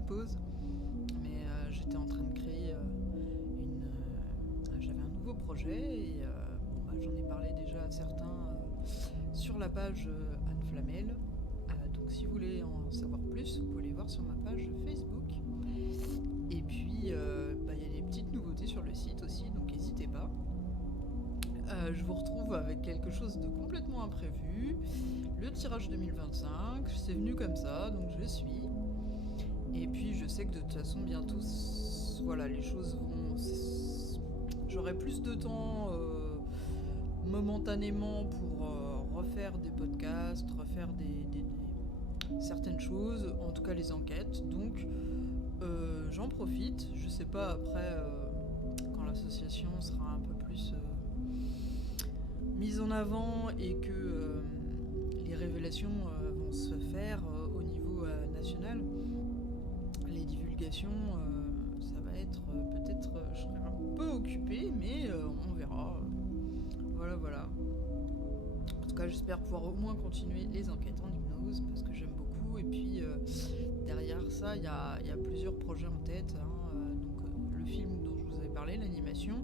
bonne pause. Mais j'étais en train de créer j'avais un nouveau projet et j'en ai parlé déjà à certains sur la page Anne Flamel. Donc si vous voulez en savoir plus, vous pouvez aller voir sur ma page Facebook. Et puis il y a des petites nouveautés sur le site aussi, donc n'hésitez pas. Je vous retrouve avec quelque chose de complètement imprévu. Le tirage 2025, c'est venu comme ça, donc je suis. Et puis je sais que de toute façon bientôt, voilà, les choses vont... J'aurai plus de temps momentanément pour refaire des podcasts, refaire certaines choses, en tout cas les enquêtes. Donc j'en profite. Je sais pas après quand l'association sera un peu plus mise en avant et que les révélations vont se faire au niveau national. Les divulgations, ça va être peut-être, je serai un peu occupée, mais on verra. Voilà. En tout cas, j'espère pouvoir au moins continuer les enquêtes en hypnose parce que j'aime beaucoup. Et puis derrière ça, il y a plusieurs projets en tête. Donc le film dont je vous avais parlé, l'animation,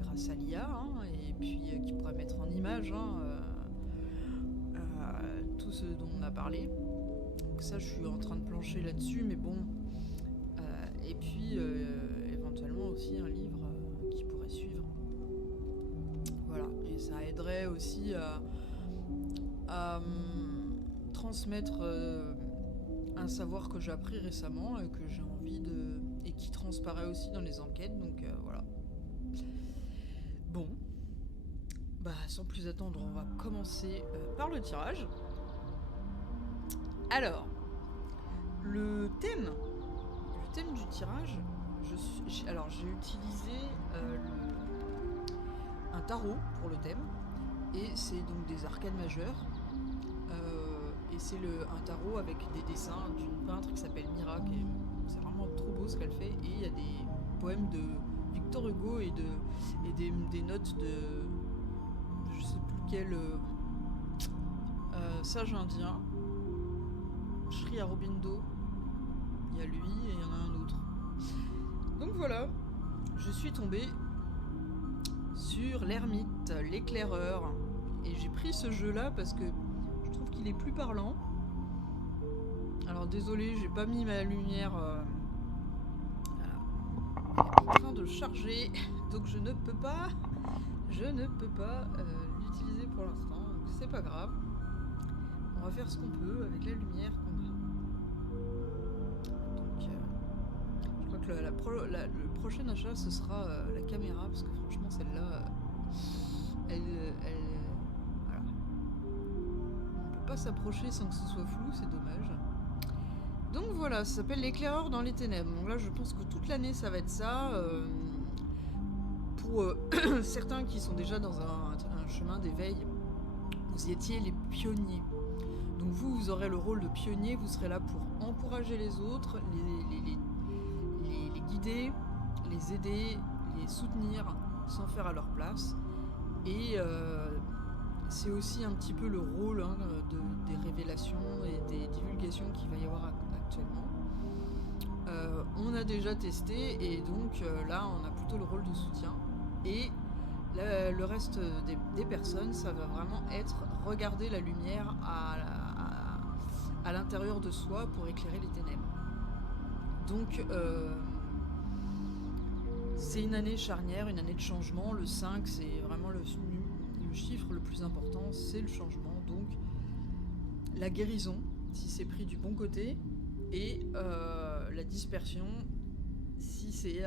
grâce à l'IA, et puis qui pourrait mettre en image tout ce dont on a parlé. Donc ça, je suis en train de plancher là-dessus, mais bon. Et puis éventuellement aussi un livre qui pourrait suivre. Voilà, et ça aiderait aussi à transmettre un savoir que j'ai appris récemment et que j'ai envie de... et qui transparaît aussi dans les enquêtes, donc voilà. Bon, sans plus attendre, on va commencer par le tirage. Alors, le thème du tirage, j'ai utilisé un tarot pour le thème, et c'est donc des arcanes majeures, et c'est un tarot avec des dessins d'une peintre qui s'appelle Mira, c'est vraiment trop beau ce qu'elle fait, et il y a des poèmes de Victor Hugo et des notes de je sais plus quel sage indien, Sri Aurobindo. Il y a lui et il y en a un autre. Donc voilà, je suis tombée sur l'ermite, l'éclaireur, et j'ai pris ce jeu-là parce que je trouve qu'il est plus parlant. Alors désolé, j'ai pas mis ma lumière en train de charger, donc je ne peux pas l'utiliser pour l'instant, donc c'est pas grave. On va faire ce qu'on peut avec la lumière qu'on a. Donc je crois que le prochain achat ce sera la caméra, parce que franchement celle-là elle voilà. On peut pas s'approcher sans que ce soit flou, c'est dommage. Donc voilà, ça s'appelle l'éclaireur dans les ténèbres. Donc là je pense que toute l'année ça va être ça. Pour certains qui sont déjà dans un chemin d'éveil, vous étiez les pionniers. Donc vous aurez le rôle de pionnier, vous serez là pour encourager les autres, les guider, les aider, les soutenir sans faire à leur place. Et c'est aussi un petit peu le rôle des révélations et des divulgations qu'il va y avoir actuellement. On a déjà testé, et donc là on a plutôt le rôle de soutien, et le reste des personnes, ça va vraiment être regarder la lumière à l'intérieur de soi pour éclairer les ténèbres. Donc c'est une année charnière, une année de changement. Le 5, c'est vraiment le chiffre le plus important, c'est le changement, donc la guérison si c'est pris du bon côté, et la dispersion si c'est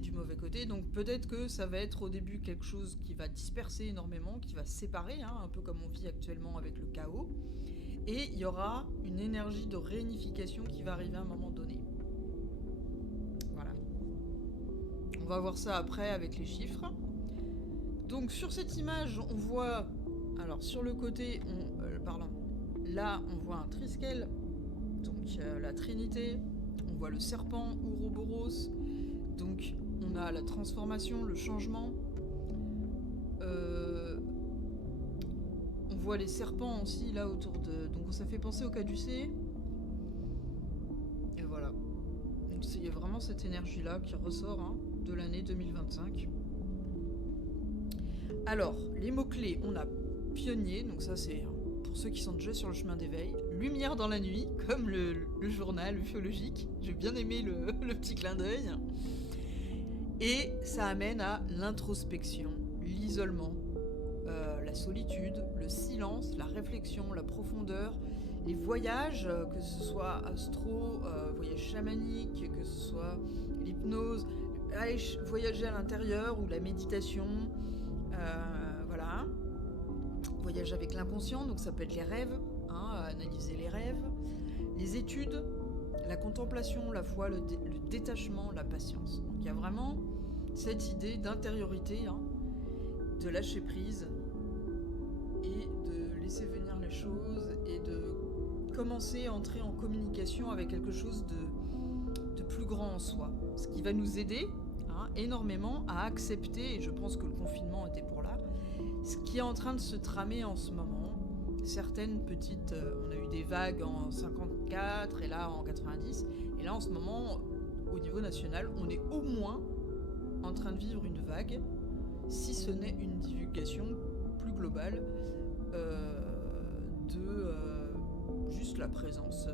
du mauvais côté. Donc peut-être que ça va être au début quelque chose qui va disperser énormément, qui va séparer, un peu comme on vit actuellement avec le chaos, et il y aura une énergie de réunification qui va arriver à un moment donné. Voilà. On va voir ça après avec les chiffres. Donc sur cette image, on voit, alors sur le côté, là on voit un triskel, donc la Trinité, on voit le serpent Ouroboros, donc on a la transformation, le changement, on voit les serpents aussi là autour de, donc ça fait penser au caducée, Donc il y a vraiment cette énergie-là qui ressort de l'année 2025. Alors, les mots-clés, on a pionnier, donc ça c'est pour ceux qui sont déjà sur le chemin d'éveil. Lumière dans la nuit, comme le journal ufologique. J'ai bien aimé le petit clin d'œil. Et ça amène à l'introspection, l'isolement, la solitude, le silence, la réflexion, la profondeur, les voyages, que ce soit astro, voyage chamanique, que ce soit l'hypnose, voyager à l'intérieur ou la méditation, voilà. Voyage avec l'inconscient, donc ça peut être les rêves, analyser les rêves, les études, la contemplation, la foi, le détachement, la patience. Donc il y a vraiment cette idée d'intériorité, de lâcher prise et de laisser venir les choses et de commencer à entrer en communication avec quelque chose de plus grand en soi. Ce qui va nous aider énormément à accepter, et je pense que le confinement était pour là, ce qui est en train de se tramer en ce moment. Certaines petites... on a eu des vagues en 54 et là en 90. Et là en ce moment, au niveau national, on est au moins en train de vivre une vague, si ce n'est une divulgation plus globale de juste la présence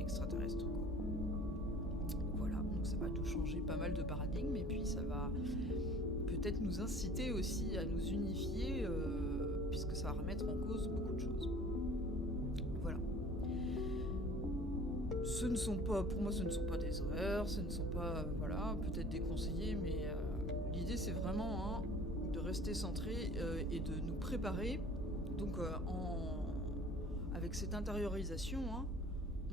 extraterrestre. Voilà, donc ça va tout changer, pas mal de paradigmes, et puis ça va peut-être nous inciter aussi à nous unifier, puisque ça va remettre en cause beaucoup de choses. Voilà. Ce ne sont pas, pour moi, ce ne sont pas des horreurs, ce ne sont pas, voilà, peut-être des conseillers, mais l'idée c'est vraiment de rester centré et de nous préparer. Donc avec cette intériorisation,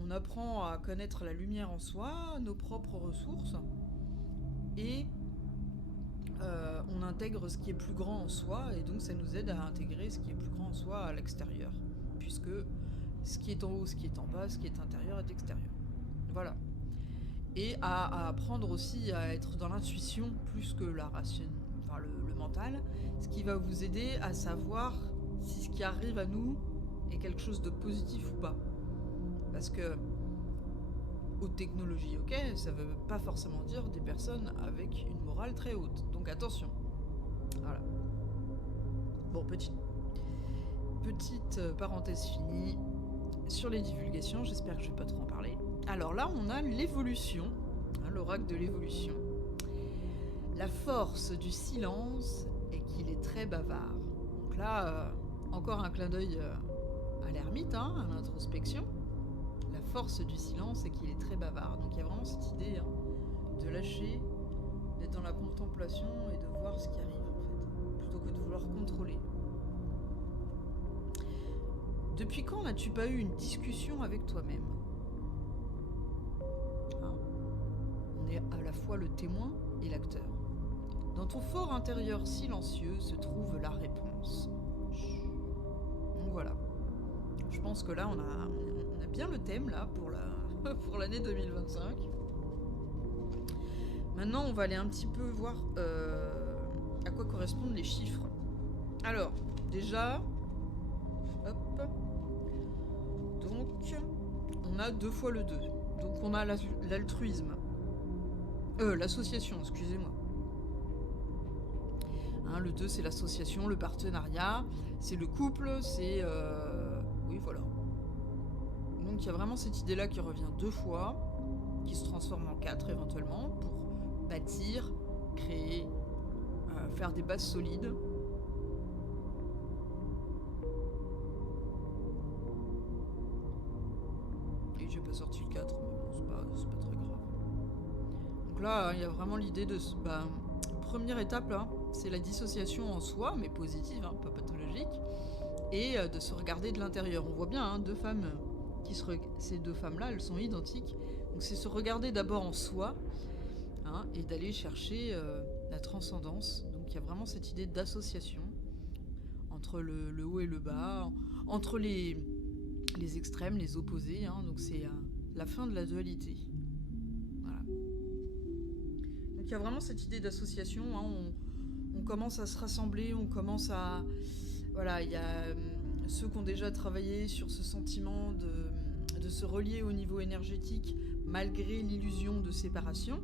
on apprend à connaître la lumière en soi, nos propres ressources, et on intègre ce qui est plus grand en soi, et donc ça nous aide à intégrer ce qui est plus grand en soi à l'extérieur, puisque ce qui est en haut, ce qui est en bas, ce qui est intérieur est extérieur. Voilà. Et à apprendre aussi à être dans l'intuition plus que la ration, enfin le mental, ce qui va vous aider à savoir si ce qui arrive à nous est quelque chose de positif ou pas. Parce que haute technologie, ok, ça veut pas forcément dire des personnes avec une morale très haute. Donc attention. Voilà. Bon, petite parenthèse finie sur les divulgations, j'espère que je vais pas trop en parler. Alors là, on a l'évolution, l'oracle de l'évolution. La force du silence est qu'il est très bavard. Donc là, encore un clin d'œil à l'ermite, à l'introspection. La force du silence est qu'il est très bavard. Donc il y a vraiment cette idée de lâcher, d'être dans la contemplation et de voir ce qui arrive en fait, plutôt que de vouloir contrôler. Depuis quand n'as-tu pas eu une discussion avec toi-même ? On est à la fois le témoin et l'acteur. Dans ton fort intérieur silencieux se trouve la réponse. Donc voilà. Je pense que là, on a bien le thème là pour l'année 2025. Maintenant, on va aller un petit peu voir à quoi correspondent les chiffres. Alors, déjà, hop. Donc, on a 2 fois le 2. Donc, on a l'altruisme. L'association, excusez-moi. Le 2, c'est l'association, le partenariat, c'est le couple, c'est... oui, voilà. Donc, il y a vraiment cette idée-là qui revient 2 fois, qui se transforme en 4 éventuellement, pour bâtir, créer, faire des bases solides. Et j'ai pas sorti le 4, mais bon, c'est pas très grave. Donc là, il y a vraiment l'idée de... première étape, là, c'est la dissociation en soi, mais positive, pas pathologique, et de se regarder de l'intérieur. On voit bien 2 femmes ces 2 femmes-là, elles sont identiques. Donc c'est se regarder d'abord en soi, et d'aller chercher la transcendance. Donc il y a vraiment cette idée d'association entre le haut et le bas, entre les extrêmes, les opposés. Donc c'est la fin de la dualité. Voilà. Donc il y a vraiment cette idée d'association. On commence à se rassembler, on commence à... Voilà, il y a ceux qui ont déjà travaillé sur ce sentiment de se relier au niveau énergétique malgré l'illusion de séparation,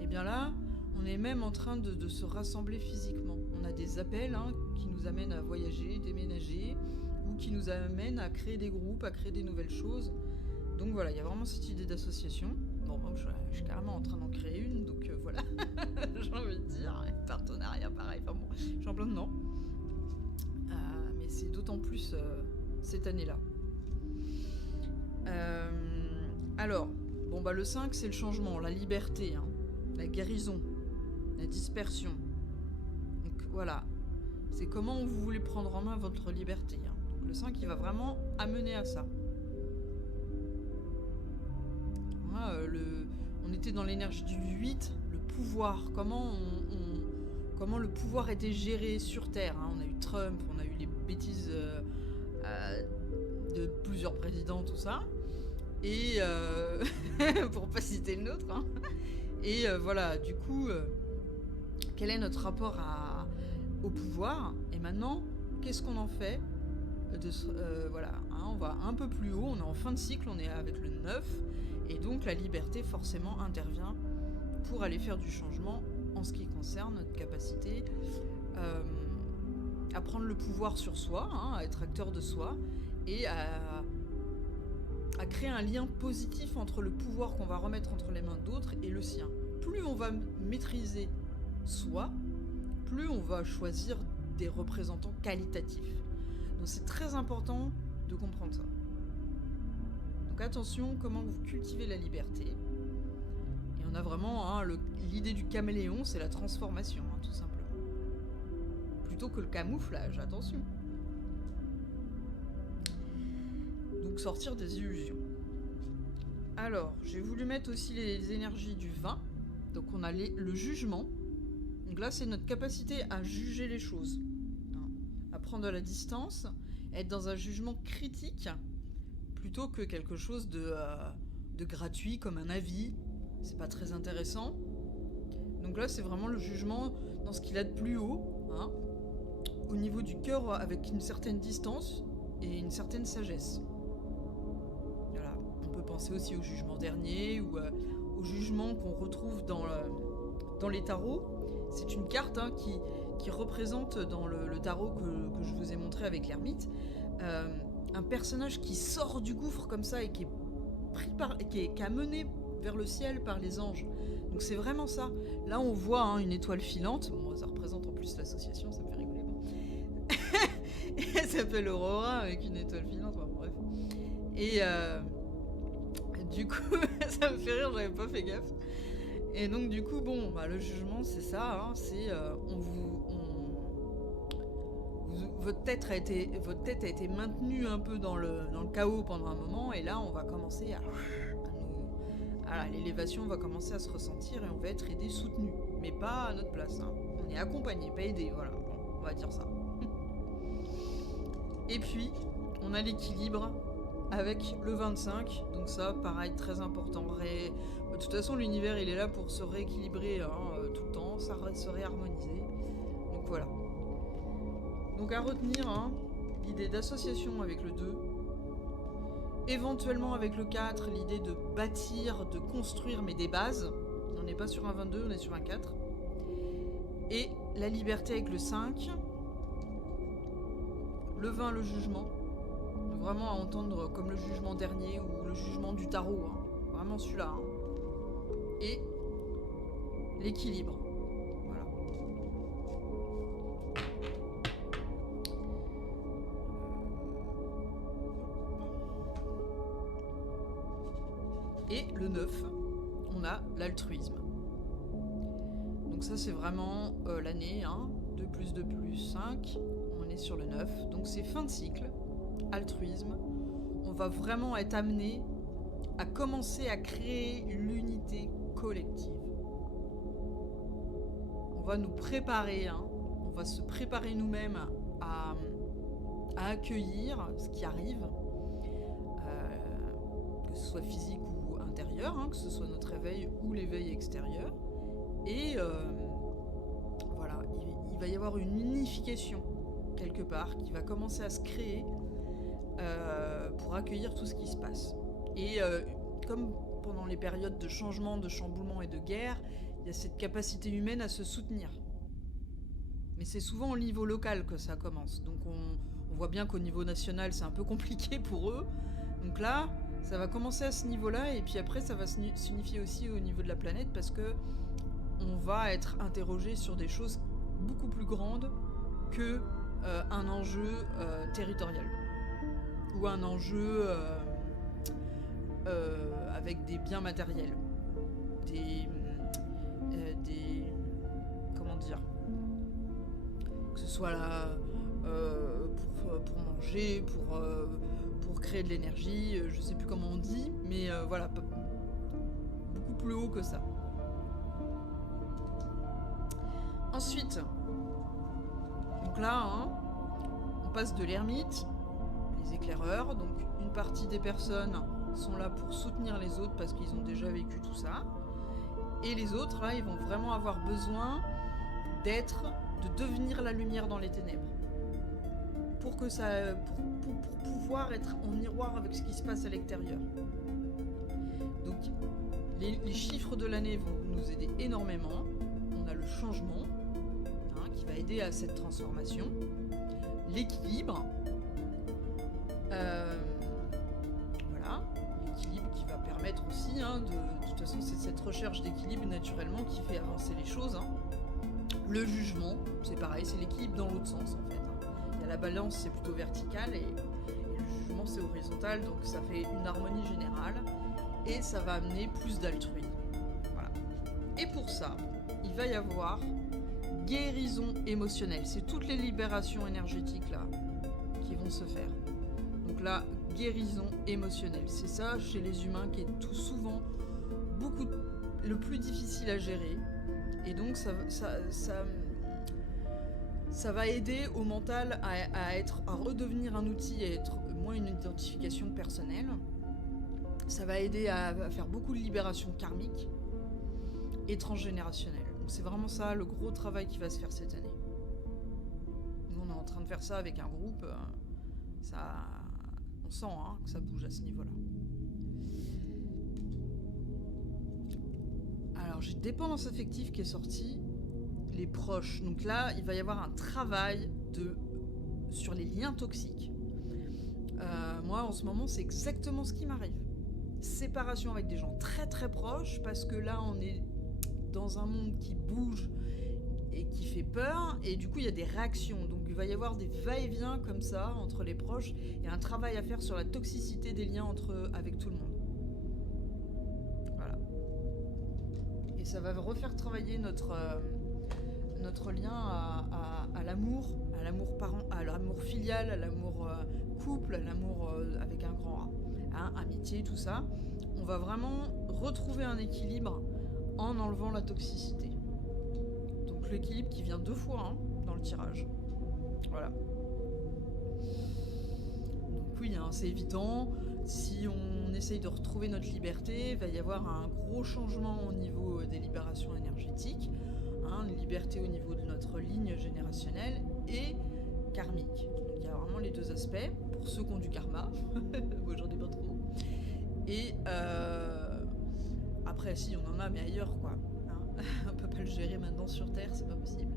et bien là, on est même en train de se rassembler physiquement. On a des appels qui nous amènent à voyager, déménager, ou qui nous amènent à créer des groupes, à créer des nouvelles choses. Donc voilà, il y a vraiment cette idée d'association. Bon, moi, je suis carrément en train d'en créer une, donc voilà, j'ai envie de dire, partenariat pareil, enfin bon, je suis en plein dedans. Mais c'est d'autant plus cette année-là. Alors, bon bah le 5 c'est le changement, la liberté, la guérison, la dispersion. Donc voilà, c'est comment vous voulez prendre en main votre liberté. Donc le 5 il va vraiment amener à ça. On était dans l'énergie du 8, le pouvoir, comment le pouvoir était géré sur Terre. On a eu Trump, on a eu les bêtises de plusieurs présidents, tout ça. Et pour pas citer le nôtre. Et voilà, du coup, quel est notre rapport au pouvoir? Et maintenant, qu'est-ce qu'on en fait voilà, on va un peu plus haut, on est en fin de cycle, on est avec le 9. Et donc la liberté forcément intervient pour aller faire du changement en ce qui concerne notre capacité à prendre le pouvoir sur soi, à être acteur de soi, et à créer un lien positif entre le pouvoir qu'on va remettre entre les mains d'autres et le sien. Plus on va maîtriser soi, plus on va choisir des représentants qualitatifs. Donc c'est très important de comprendre ça. Donc attention, comment vous cultivez la liberté. Et on a vraiment l'idée du caméléon, c'est la transformation, tout simplement. Plutôt que le camouflage, attention. Donc sortir des illusions. Alors, j'ai voulu mettre aussi les énergies du 20. Donc on a le jugement. Donc là, c'est notre capacité à juger les choses. À prendre de la distance, être dans un jugement critique, plutôt que quelque chose de gratuit, comme un avis. C'est pas très intéressant. Donc là, c'est vraiment le jugement dans ce qu'il a de plus haut, au niveau du cœur, avec une certaine distance et une certaine sagesse. Voilà. On peut penser aussi au jugement dernier ou au jugement qu'on retrouve dans les tarots. C'est une carte qui représente dans le tarot que je vous ai montré avec l'ermite un personnage qui sort du gouffre comme ça et qui est amené vers le ciel par les anges. Donc c'est vraiment ça. Là on voit une étoile filante. Bon, ça représente en plus l'association, ça me fait rigoler. Bon. Elle s'appelle Aurora avec une étoile filante. Bon, bref. Et du coup, ça me fait rire, j'avais pas fait gaffe. Et donc du coup, bon, le jugement c'est ça. C'est votre tête a été maintenue un peu dans le chaos pendant un moment, et là on va commencer l'élévation va commencer à se ressentir et on va être aidé, soutenu, mais pas à notre place. On est accompagné, pas aidé, voilà, bon, on va dire ça. Et puis, on a l'équilibre avec le 25, donc ça, pareil, très important. De toute façon, l'univers, il est là pour se rééquilibrer tout le temps, se réharmoniser, donc voilà. Donc à retenir, l'idée d'association avec le 2, éventuellement avec le 4, l'idée de bâtir, de construire, mais des bases. On n'est pas sur un 22, on est sur un 4. Et la liberté avec le 5, le 20, le jugement. Vraiment à entendre comme le jugement dernier ou le jugement du tarot. Vraiment celui-là. Et l'équilibre. Et le 9, on a l'altruisme. Donc ça c'est vraiment l'année, 2 plus 2 plus 5, on est sur le 9, donc c'est fin de cycle, altruisme. On va vraiment être amené à commencer à créer l'unité collective. On va nous préparer, on va se préparer nous-mêmes à accueillir ce qui arrive, que ce soit physique ou intérieur, que ce soit notre réveil ou l'éveil extérieur. Et voilà, il va y avoir une unification quelque part qui va commencer à se créer pour accueillir tout ce qui se passe. Et comme pendant les périodes de changement, de chamboulement et de guerre, il y a cette capacité humaine à se soutenir. Mais c'est souvent au niveau local que ça commence. Donc on voit bien qu'au niveau national, c'est un peu compliqué pour eux. Donc là, ça va commencer à ce niveau-là, et puis après, ça va s'unifier aussi au niveau de la planète, parce que on va être interrogé sur des choses beaucoup plus grandes que un enjeu territorial. Ou un enjeu avec des biens matériels. Comment dire, que ce soit là pour manger, pour créer de l'énergie, je sais plus comment on dit, mais voilà, beaucoup plus haut que ça. Ensuite, donc là, hein, on passe de l'ermite, les éclaireurs, donc une partie des personnes sont là pour soutenir les autres parce qu'ils ont déjà vécu tout ça, et les autres, là, ils vont vraiment avoir besoin de devenir la lumière dans les ténèbres, pour pouvoir être en miroir avec ce qui se passe à l'extérieur. Donc les chiffres de l'année vont nous aider énormément. On a le changement, hein, qui va aider à cette transformation, l'équilibre, voilà, l'équilibre qui va permettre aussi, hein, de toute façon c'est cette recherche d'équilibre naturellement qui fait avancer les choses, hein. Le jugement, c'est pareil, c'est l'équilibre dans l'autre sens en fait, hein. Il y a la balance, c'est plutôt vertical, et le jugement c'est horizontal, donc ça fait une harmonie générale et ça va amener plus d'altruisme. Voilà. Et pour ça, il va y avoir guérison émotionnelle. C'est toutes les libérations énergétiques là qui vont se faire. Donc là, guérison émotionnelle, c'est ça chez les humains qui est tout souvent le plus difficile à gérer. Et donc ça va aider au mental à redevenir un outil, à être moins une identification personnelle. Ça va aider à faire beaucoup de libération karmique et transgénérationnelle. Donc c'est vraiment ça le gros travail qui va se faire cette année. Nous on est en train de faire ça avec un groupe, on sent, hein, que ça bouge à ce niveau-là. Alors j'ai dépendance affective qui est sortie, les proches. Donc là, il va y avoir un travail sur les liens toxiques. Moi, en ce moment, c'est exactement ce qui m'arrive. Séparation avec des gens très très proches, parce que là, on est dans un monde qui bouge et qui fait peur, et du coup, il y a des réactions. Donc il va y avoir des va-et-vient comme ça entre les proches, et un travail à faire sur la toxicité des liens avec tout le monde. Et ça va refaire travailler notre lien à l'amour parent, à l'amour filial, à l'amour couple, à l'amour avec un grand A, hein, amitié, tout ça. On va vraiment retrouver un équilibre en enlevant la toxicité. Donc l'équilibre qui vient 2 fois, hein, dans le tirage. Voilà. Donc oui, hein, c'est évident. Si on essaye de retrouver notre liberté, il va y avoir un gros changement au niveau des libérations énergétiques, hein, une liberté au niveau de notre ligne générationnelle et karmique. Donc il y a vraiment les 2 aspects, pour ceux qui ont du karma, moi j'en ai pas trop. Et après, si, on en a, mais ailleurs, quoi. Hein. On peut pas le gérer maintenant sur Terre, c'est pas possible.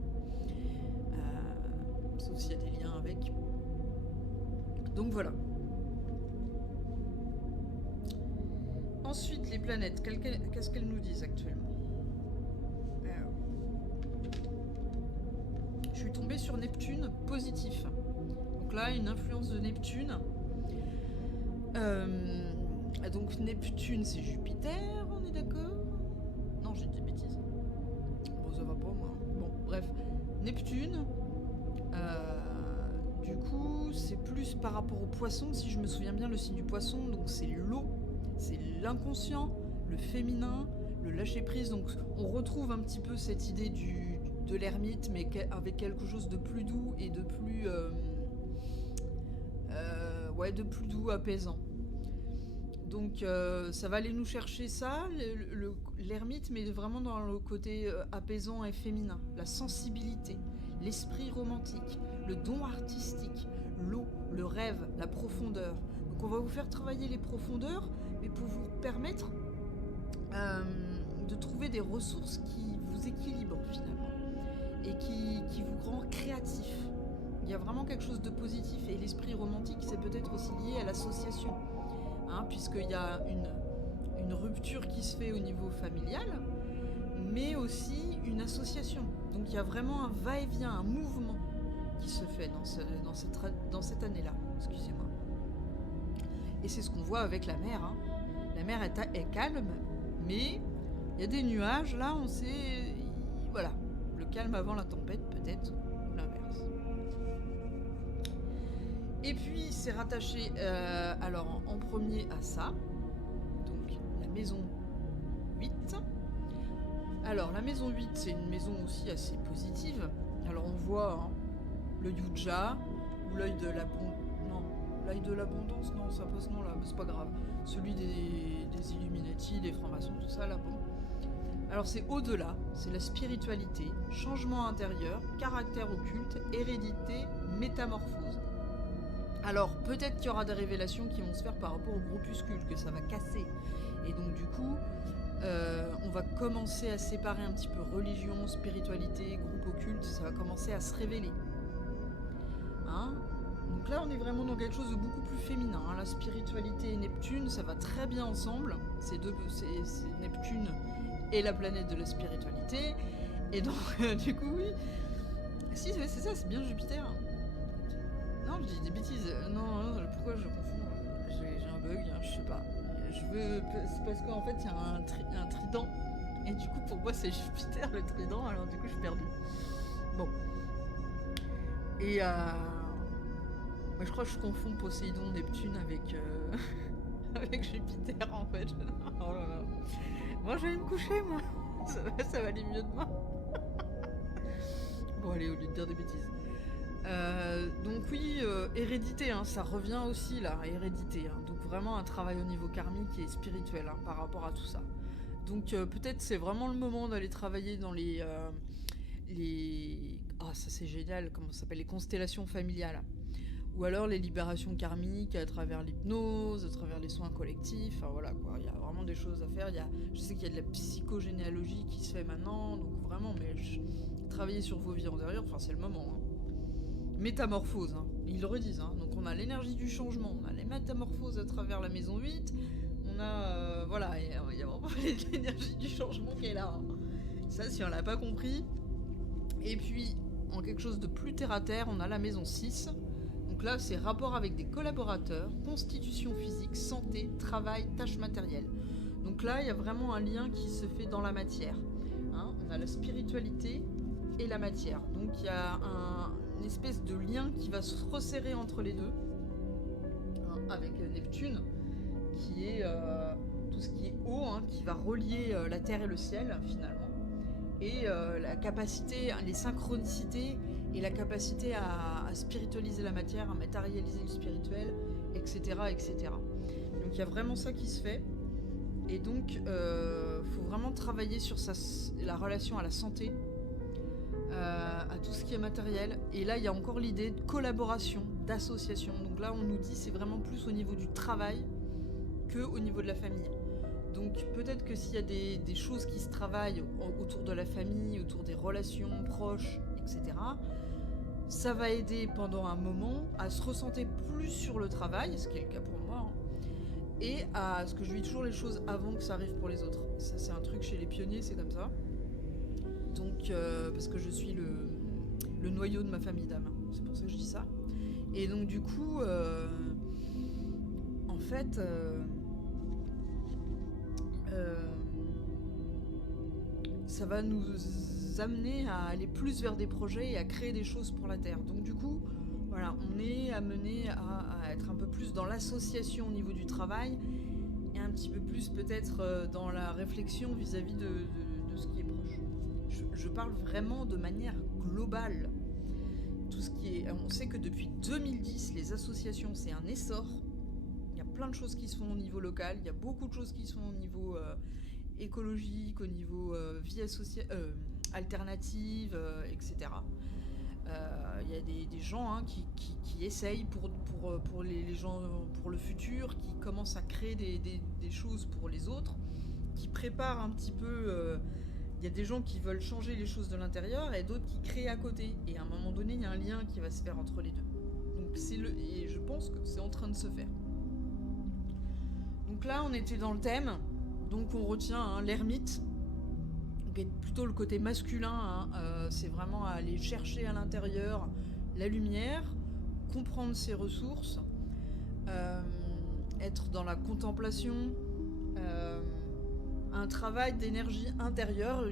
Sauf s'il y a des liens avec. Donc voilà. Ensuite, les planètes, qu'est-ce qu'elles nous disent actuellement? Je suis tombée sur Neptune positif. Donc là, une influence de Neptune. Donc Neptune, c'est Jupiter, on est d'accord? Non, j'ai dit des bêtises. Bon, ça va pas, moi. Bon, bref. Neptune, du coup, c'est plus par rapport au poisson, si je me souviens bien, le signe du poisson, donc c'est l'eau. C'est l'inconscient, le féminin, le lâcher-prise. Donc on retrouve un petit peu cette idée de l'ermite, mais avec quelque chose de plus doux et de plus doux, apaisant. Donc ça va aller nous chercher ça, l'ermite, mais vraiment dans le côté apaisant et féminin. La sensibilité, l'esprit romantique, le don artistique, l'eau, le rêve, la profondeur. Donc on va vous faire travailler les profondeurs, mais pour vous permettre de trouver des ressources qui vous équilibrent finalement et qui vous rend créatif. Il y a vraiment quelque chose de positif, et l'esprit romantique, c'est peut-être aussi lié à l'association, hein, puisqu'il y a une rupture qui se fait au niveau familial, mais aussi une association. Donc il y a vraiment un va-et-vient, un mouvement qui se fait dans cette année-là. Excusez-moi. Et c'est ce qu'on voit avec la mer. Hein. La mer est calme, mais il y a des nuages. Là, on sait... Voilà, le calme avant la tempête, peut-être, ou l'inverse. Et puis, c'est rattaché, alors, en premier à ça. Donc, la maison 8. Alors, la maison 8, c'est une maison aussi assez positive. Alors, on voit hein, le Yuja, ou l'œil de l'abondance. Non, l'œil de l'abondance, non, ça passe non là, mais c'est pas grave. Celui des Illuminati, des francs-maçons, tout ça, là, bon. Alors, c'est au-delà, c'est la spiritualité, changement intérieur, caractère occulte, hérédité, métamorphose. Alors, peut-être qu'il y aura des révélations qui vont se faire par rapport au groupuscule, que ça va casser. Et donc, du coup, on va commencer à séparer un petit peu religion, spiritualité, groupe occulte, ça va commencer à se révéler. Hein ? Donc là, on est vraiment dans quelque chose de beaucoup plus féminin. Hein. La spiritualité et Neptune, ça va très bien ensemble. C'est Neptune et la planète de la spiritualité. Et donc, du coup, oui. Si, c'est ça, c'est bien Jupiter. Non, je dis des bêtises. Non, pourquoi je confonds ? J'ai un bug, hein, je sais pas. C'est parce qu'en fait, il y a un trident. Et du coup, pour moi, c'est Jupiter le trident. Alors, du coup, je suis perdue. Bon. Et moi, je crois que je confonds Poséidon, Neptune avec, avec Jupiter, en fait. Oh là là. Moi, je vais me coucher, moi. Ça va aller mieux demain. Bon, allez, au lieu de dire des bêtises. Donc oui, hérédité, hein, ça revient aussi là, hérédité. Hein, donc vraiment un travail au niveau karmique et spirituel hein, par rapport à tout ça. Donc peut-être c'est vraiment le moment d'aller travailler dans les ah ça c'est génial, comment ça s'appelle, les constellations familiales. Ou alors les libérations karmiques à travers l'hypnose, à travers les soins collectifs. Enfin voilà quoi, il y a vraiment des choses à faire. Je sais qu'il y a de la psychogénéalogie qui se fait maintenant, donc vraiment, mais travailler sur vos vies antérieures, enfin c'est le moment. Hein. Métamorphose, hein. Ils le redisent. Hein. Donc on a l'énergie du changement, on a les métamorphoses à travers la maison 8, on a... voilà, il y a vraiment l'énergie du changement qui est là. Hein. Ça, si on l'a pas compris. Et puis, en quelque chose de plus terre-à-terre, on a la maison 6. Donc là, c'est rapport avec des collaborateurs, constitution physique, santé, travail, tâches matérielles. Donc là, il y a vraiment un lien qui se fait dans la matière. Hein. On a la spiritualité et la matière. Donc il y a une espèce de lien qui va se resserrer entre les deux, hein, avec Neptune, qui est tout ce qui est eau, hein, qui va relier la terre et le ciel, finalement, et la capacité, les synchronicités, et la capacité à spiritualiser la matière, à matérialiser le spirituel, etc., etc. Donc il y a vraiment ça qui se fait, et donc faut vraiment travailler sur la relation à la santé, à tout ce qui est matériel. Et là, il y a encore l'idée de collaboration, d'association. Donc là, on nous dit c'est vraiment plus au niveau du travail que au niveau de la famille. Donc peut-être que s'il y a des choses qui se travaillent autour de la famille, autour des relations proches, etc., ça va aider pendant un moment à se ressentir plus sur le travail, ce qui est le cas pour moi, hein, et à ce que je vis toujours les choses avant que ça arrive pour les autres. Ça, c'est un truc chez les pionniers, c'est comme ça. Donc, parce que je suis le noyau de ma famille d'âme. C'est pour ça que je dis ça. Et donc, du coup, en fait, ça va nous amener à aller plus vers des projets et à créer des choses pour la Terre. Donc, du coup, voilà, on est amené à être un peu plus dans l'association au niveau du travail et un petit peu plus peut-être dans la réflexion vis-à-vis de ce qui est proche. Je parle vraiment de manière globale. Tout ce qui est, on sait que depuis 2010, les associations, c'est un essor. Il y a plein de choses qui se font au niveau local. Il y a beaucoup de choses qui se font au niveau écologique, au niveau vie alternative, etc. Il y a des gens hein, qui essayent pour les gens, pour le futur, qui commencent à créer des choses pour les autres, qui préparent un petit peu. Il y a des gens qui veulent changer les choses de l'intérieur et d'autres qui créent à côté. Et à un moment donné, il y a un lien qui va se faire entre les deux. Donc et je pense que c'est en train de se faire. Donc là, on était dans le thème. Donc on retient hein, l'ermite, qui est plutôt le côté masculin. Hein, c'est vraiment aller chercher à l'intérieur la lumière, comprendre ses ressources, être dans la contemplation, un travail d'énergie intérieure,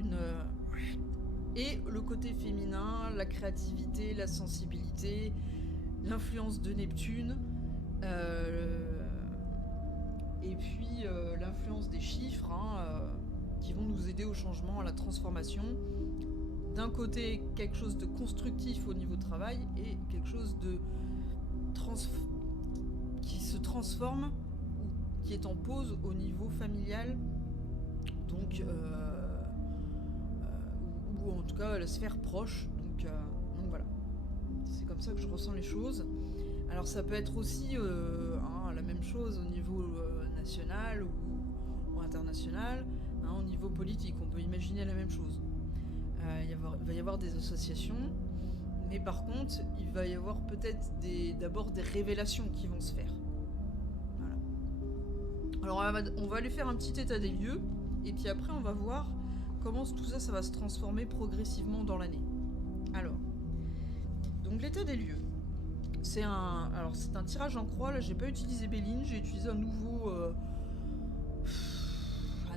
et le côté féminin, la créativité, la sensibilité, l'influence de Neptune, et puis l'influence des chiffres hein, qui vont nous aider au changement, à la transformation. D'un côté, quelque chose de constructif au niveau travail et quelque chose de qui se transforme ou qui est en pause au niveau familial, donc ou en tout cas la sphère proche. Donc voilà, c'est comme ça que je ressens les choses. Alors ça peut être aussi hein, la même chose au niveau national ou international, hein, au niveau politique, on peut imaginer la même chose. Il va y avoir des associations, mais par contre, il va y avoir peut-être d'abord des révélations qui vont se faire. Voilà. Alors on va aller faire un petit état des lieux, et puis après on va voir comment tout ça, ça va se transformer progressivement dans l'année. Alors, donc l'état des lieux. C'est un tirage en croix, là j'ai pas utilisé Béline, j'ai utilisé un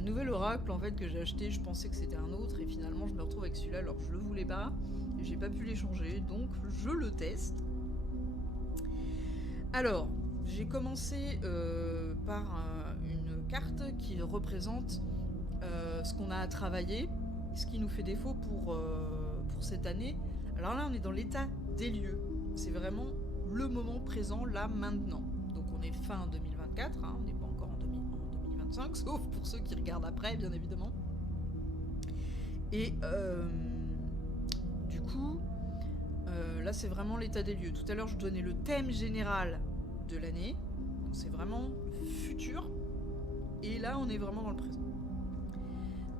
nouvel oracle en fait que j'ai acheté, je pensais que c'était un autre et finalement je me retrouve avec celui-là alors que je le voulais pas et j'ai pas pu l'échanger, donc je le teste. Alors, j'ai commencé par une carte qui représente ce qu'on a à travailler, ce qui nous fait défaut pour cette année. Alors là on est dans l'état des lieux, c'est vraiment le moment présent, là, maintenant. Donc on est fin 2024, hein, on n'est pas encore en 2025, sauf pour ceux qui regardent après, bien évidemment. Et du coup, là c'est vraiment l'état des lieux. Tout à l'heure je donnais le thème général de l'année, donc c'est vraiment le futur, et là on est vraiment dans le présent.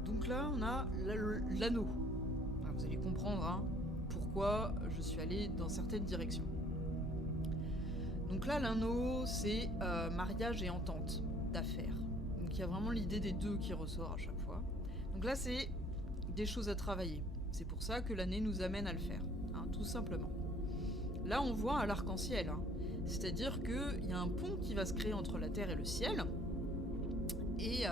Donc là on a l'anneau. Alors, vous allez comprendre hein, pourquoi je suis allée dans certaines directions. Donc là, l'anneau, c'est mariage et entente d'affaires. Donc il y a vraiment l'idée des deux qui ressort à chaque fois. Donc là, c'est des choses à travailler. C'est pour ça que l'année nous amène à le faire, hein, tout simplement. Là, on voit un arc-en-ciel. Hein. C'est-à-dire qu'il y a un pont qui va se créer entre la terre et le ciel et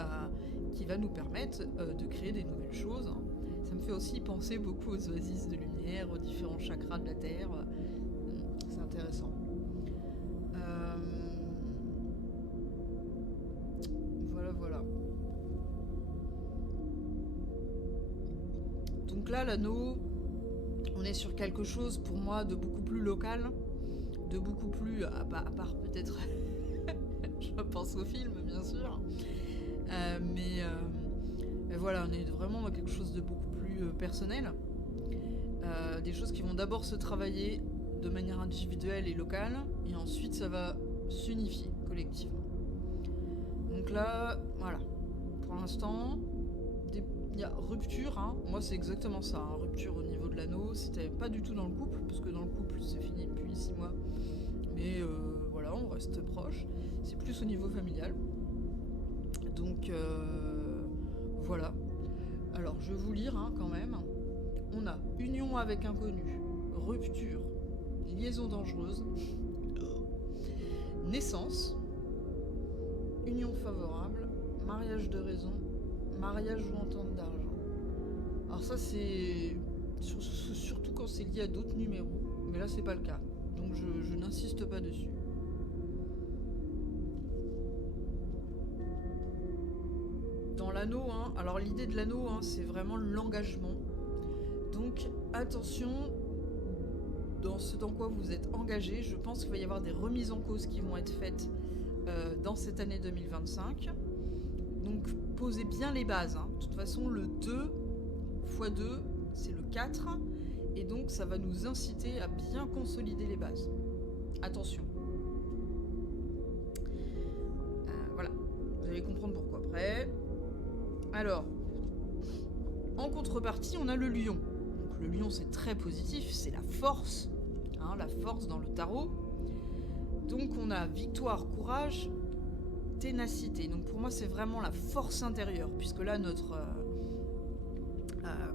qui va nous permettre de créer des nouvelles choses. Hein. Ça me fait aussi penser beaucoup aux oasis de lumière, aux différents chakras de la terre. C'est intéressant. Voilà. Donc là, l'anneau, on est sur quelque chose pour moi de beaucoup plus local, de beaucoup plus, à part peut-être, je pense au film bien sûr, mais voilà, on est vraiment dans quelque chose de beaucoup plus personnel, des choses qui vont d'abord se travailler de manière individuelle et locale, et ensuite ça va s'unifier collectivement. Donc là, voilà, pour l'instant, il y a rupture, hein. Moi c'est exactement ça, hein. Rupture au niveau de l'anneau, c'était pas du tout dans le couple, parce que dans le couple c'est fini depuis 6 mois, mais voilà, on reste proche, c'est plus au niveau familial. Donc voilà, alors je vais vous lire hein, quand même. On a union avec inconnu, rupture, liaison dangereuse, naissance, union favorable, mariage de raison, mariage ou entente d'argent. Alors ça c'est surtout quand c'est lié à d'autres numéros, mais là c'est pas le cas, donc je n'insiste pas dessus. Dans l'anneau, hein, alors l'idée de l'anneau, hein, c'est vraiment l'engagement. Donc attention dans ce dans quoi vous êtes engagé. Je pense qu'il va y avoir des remises en cause qui vont être faites dans cette année 2025. Donc posez bien les bases. Hein. De toute façon, le 2 x 2, c'est le 4. et donc ça va nous inciter à bien consolider les bases. Attention. Voilà, vous allez comprendre pourquoi après. Alors, en contrepartie, on a le lion. Donc, le lion, c'est très positif, c'est la force, hein, la force dans le tarot. Donc on a victoire, courage, ténacité. Donc pour moi, c'est vraiment la force intérieure, puisque là, notre...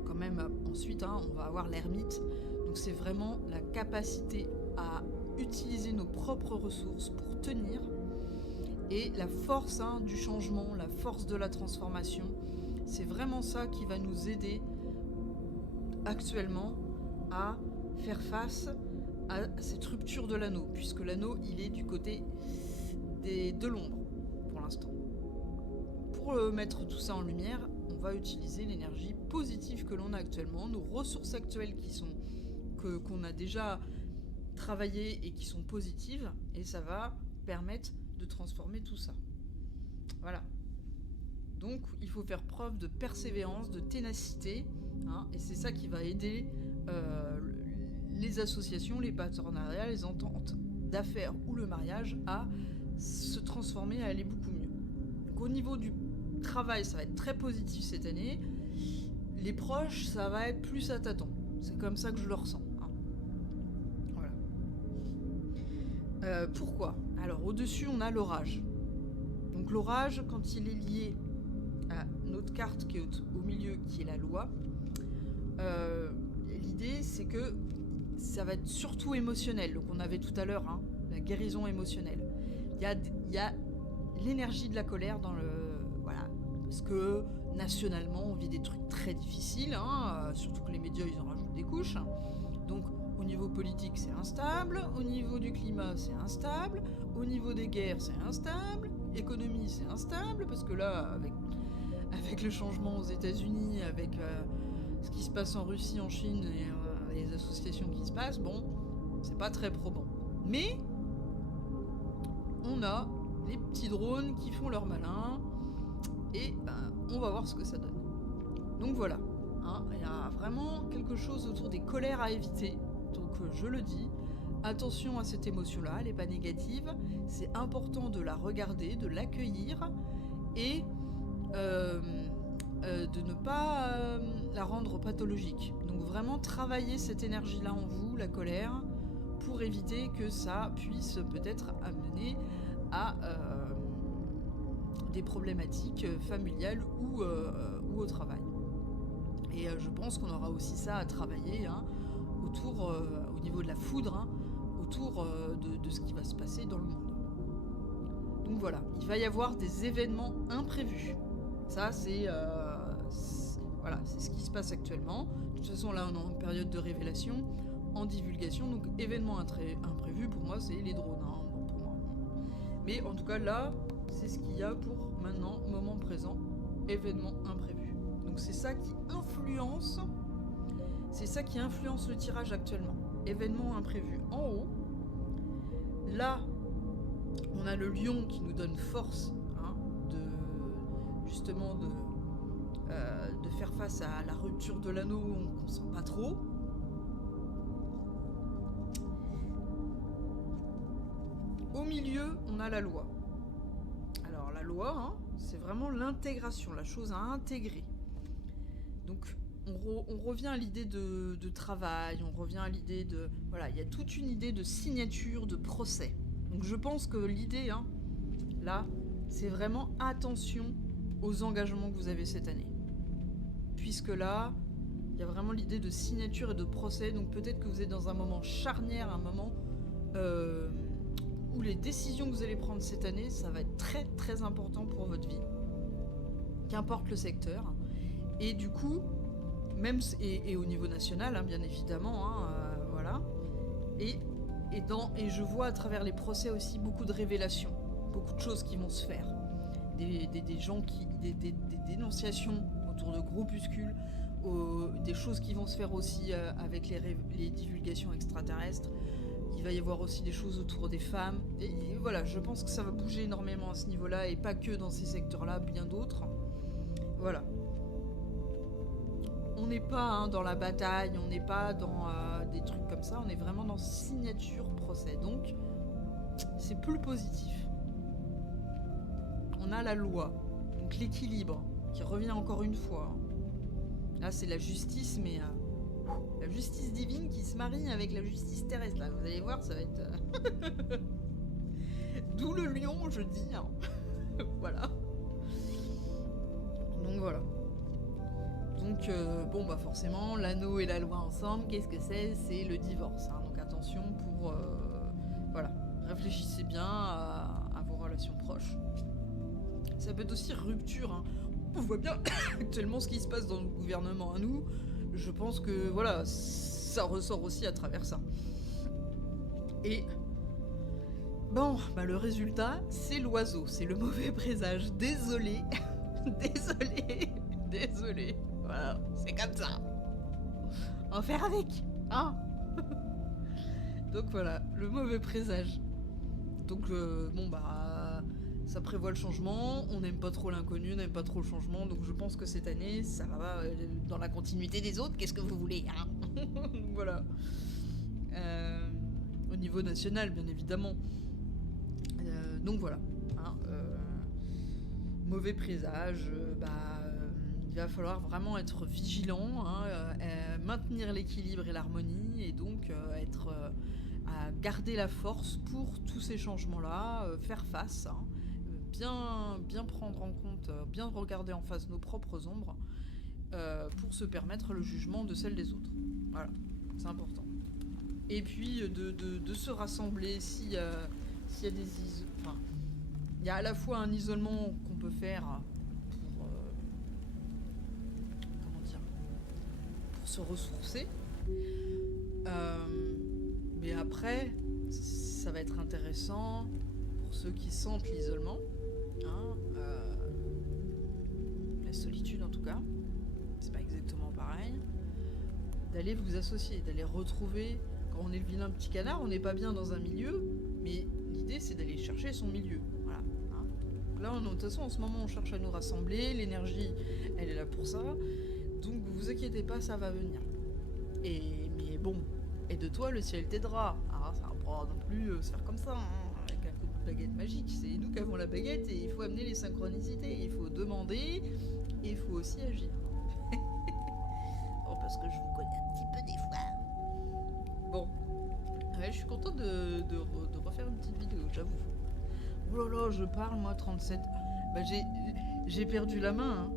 quand même, ensuite, hein, on va avoir l'ermite. Donc c'est vraiment la capacité à utiliser nos propres ressources pour tenir. Et la force, hein, du changement, la force de la transformation, c'est vraiment ça qui va nous aider actuellement à faire face à cette rupture de l'anneau, puisque l'anneau, il est du côté de l'ombre pour l'instant. Pour mettre tout ça en lumière, on va utiliser l'énergie positive que l'on a actuellement, nos ressources actuelles qu'on a déjà travaillées et qui sont positives, et ça va permettre de transformer tout ça. Voilà. Donc il faut faire preuve de persévérance, de ténacité, hein, et c'est ça qui va aider les associations, les partenariats, les ententes d'affaires ou le mariage à se transformer, à aller beaucoup mieux. Donc au niveau du travail, ça va être très positif cette année. Les proches, ça va être plus à tâtons. C'est comme ça que je le ressens. Hein. Voilà. Pourquoi ? Alors au-dessus, on a l'orage. Donc l'orage, quand il est lié à notre carte qui est au milieu, qui est la loi, l'idée c'est que ça va être surtout émotionnel. Donc on avait tout à l'heure, hein, la guérison émotionnelle. Il y a l'énergie de la colère dans le... Voilà. Parce que nationalement, on vit des trucs très difficiles, hein, surtout que les médias, ils en rajoutent des couches. Donc au niveau politique, c'est instable. Au niveau du climat, c'est instable. Au niveau des guerres, c'est instable. Économie, c'est instable. Parce que là, avec le changement aux États-Unis, avec ce qui se passe en Russie, en Chine et les associations qui se passent, bon, c'est pas très probant. Mais on a les petits drones qui font leur malin et on va voir ce que ça donne. Donc voilà, hein, il y a vraiment quelque chose autour des colères à éviter. Donc je le dis, attention à cette émotion-là, elle n'est pas négative. C'est important de la regarder, de l'accueillir et de ne pas la rendre pathologique. Donc vraiment travailler cette énergie-là en vous, la colère, pour éviter que ça puisse peut-être amener à des problématiques familiales ou au travail. Et je pense qu'on aura aussi ça à travailler, hein, autour, au niveau de la foudre, hein, autour de ce qui va se passer dans le monde. Donc voilà, il va y avoir des événements imprévus. Ça, c'est ce qui se passe actuellement. De toute façon, là, on est en période de révélation, en divulgation. Donc, événements imprévus, pour moi, c'est les drones. Hein, pour moi. Mais en tout cas, là, c'est ce qu'il y a pour maintenant, moment présent, événements imprévus. Donc, c'est ça qui influence le tirage actuellement. Événements imprévus en haut. Là, on a le lion qui nous donne force, hein, de faire face à la rupture de l'anneau, on ne sent pas trop. Au milieu, on a la loi. Alors la loi, hein, c'est vraiment l'intégration, la chose à intégrer. Donc on revient à l'idée de travail, on revient à l'idée de... Voilà, il y a toute une idée de signature, de procès. Donc je pense que l'idée, hein, là, c'est vraiment attention aux engagements que vous avez cette année. Puisque là, il y a vraiment l'idée de signature et de procès, donc peut-être que vous êtes dans un moment charnière, un moment où les décisions que vous allez prendre cette année, ça va être très très important pour votre vie. Qu'importe le secteur. Et du coup, même et au niveau national, hein, bien évidemment, hein, voilà. Et je vois à travers les procès aussi beaucoup de révélations, beaucoup de choses qui vont se faire. Des gens des dénonciations autour de groupuscules, des choses qui vont se faire aussi avec les divulgations extraterrestres. Il va y avoir aussi des choses autour des femmes. Et voilà, je pense que ça va bouger énormément à ce niveau-là, et pas que dans ces secteurs-là, bien d'autres. Voilà. on n'est pas dans la bataille, on n'est pas dans des trucs comme ça, on est vraiment dans signature procès. Donc, c'est plus positif. On a la loi, donc l'équilibre, qui revient encore une fois. Là, c'est la justice, mais la justice divine qui se marie avec la justice terrestre. Là, vous allez voir, ça va être... D'où le lion, je dis. Voilà. Donc voilà. Donc, bon, bah forcément, l'anneau et la loi ensemble, qu'est-ce que c'est? C'est le divorce. Donc attention pour... voilà. Réfléchissez bien à vos relations proches. Ça peut être aussi rupture. On voit bien actuellement ce qui se passe dans le gouvernement à nous. Je pense que, voilà, ça ressort aussi à travers ça. Et... bon, bah le résultat, c'est l'oiseau. C'est le mauvais présage. Désolé. Désolé. Voilà, c'est comme ça. On va faire avec, hein. Donc voilà, le mauvais présage. Donc bon bah ça prévoit le changement. On n'aime pas trop l'inconnu, on n'aime pas trop le changement. Donc je pense que cette année, ça va dans la continuité des autres. Qu'est-ce que vous voulez, hein. Voilà. Au niveau national, bien évidemment. Donc voilà. Mauvais présage, il va falloir vraiment être vigilant, maintenir l'équilibre et l'harmonie, et donc à garder la force pour tous ces changements-là, faire face, bien prendre en compte, bien regarder en face nos propres ombres, pour se permettre le jugement de celles des autres. Voilà, c'est important. Et puis de se rassembler s'il y a des... Enfin, il y a à la fois un isolement qu'on peut faire pour... comment dire, pour se ressourcer. Mais après, ça va être intéressant pour ceux qui sentent l'isolement. La solitude en tout cas. C'est pas exactement pareil. D'aller vous associer, d'aller retrouver... Quand on est le vilain petit canard, on n'est pas bien dans un milieu, mais l'idée c'est d'aller chercher son milieu. Voilà. Donc là, de toute façon, en ce moment, on cherche à nous rassembler, l'énergie, elle est là pour ça. Donc vous inquiétez pas, ça va venir. Mais bon, aide-toi, le ciel t'aidera. Ça va pas non plus se faire comme ça, avec un coup de baguette magique. C'est nous qui avons la baguette et il faut amener les synchronicités. Il faut demander et il faut aussi agir. Bon, parce que je vous connais un petit peu des fois. Bon, ouais, je suis contente de refaire une petite vidéo, j'avoue. Oh là là, je parle, moi, 37. Bah, j'ai perdu la main,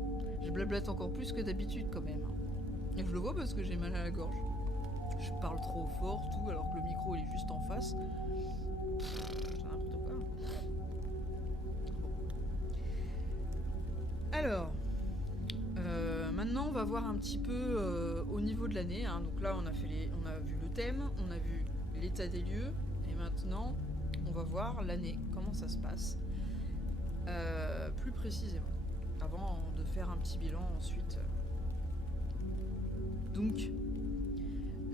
Je blablate encore plus que d'habitude, quand même. Et je le vois parce que j'ai mal à la gorge. Je parle trop fort, tout, alors que le micro, il est juste en face. C'est n'importe quoi. Bon. Alors... maintenant, on va voir un petit peu au niveau de l'année. Donc là, on a vu le thème, on a vu l'état des lieux, et maintenant, on va voir l'année, comment ça se passe, plus précisément, avant de faire un petit bilan ensuite. Donc,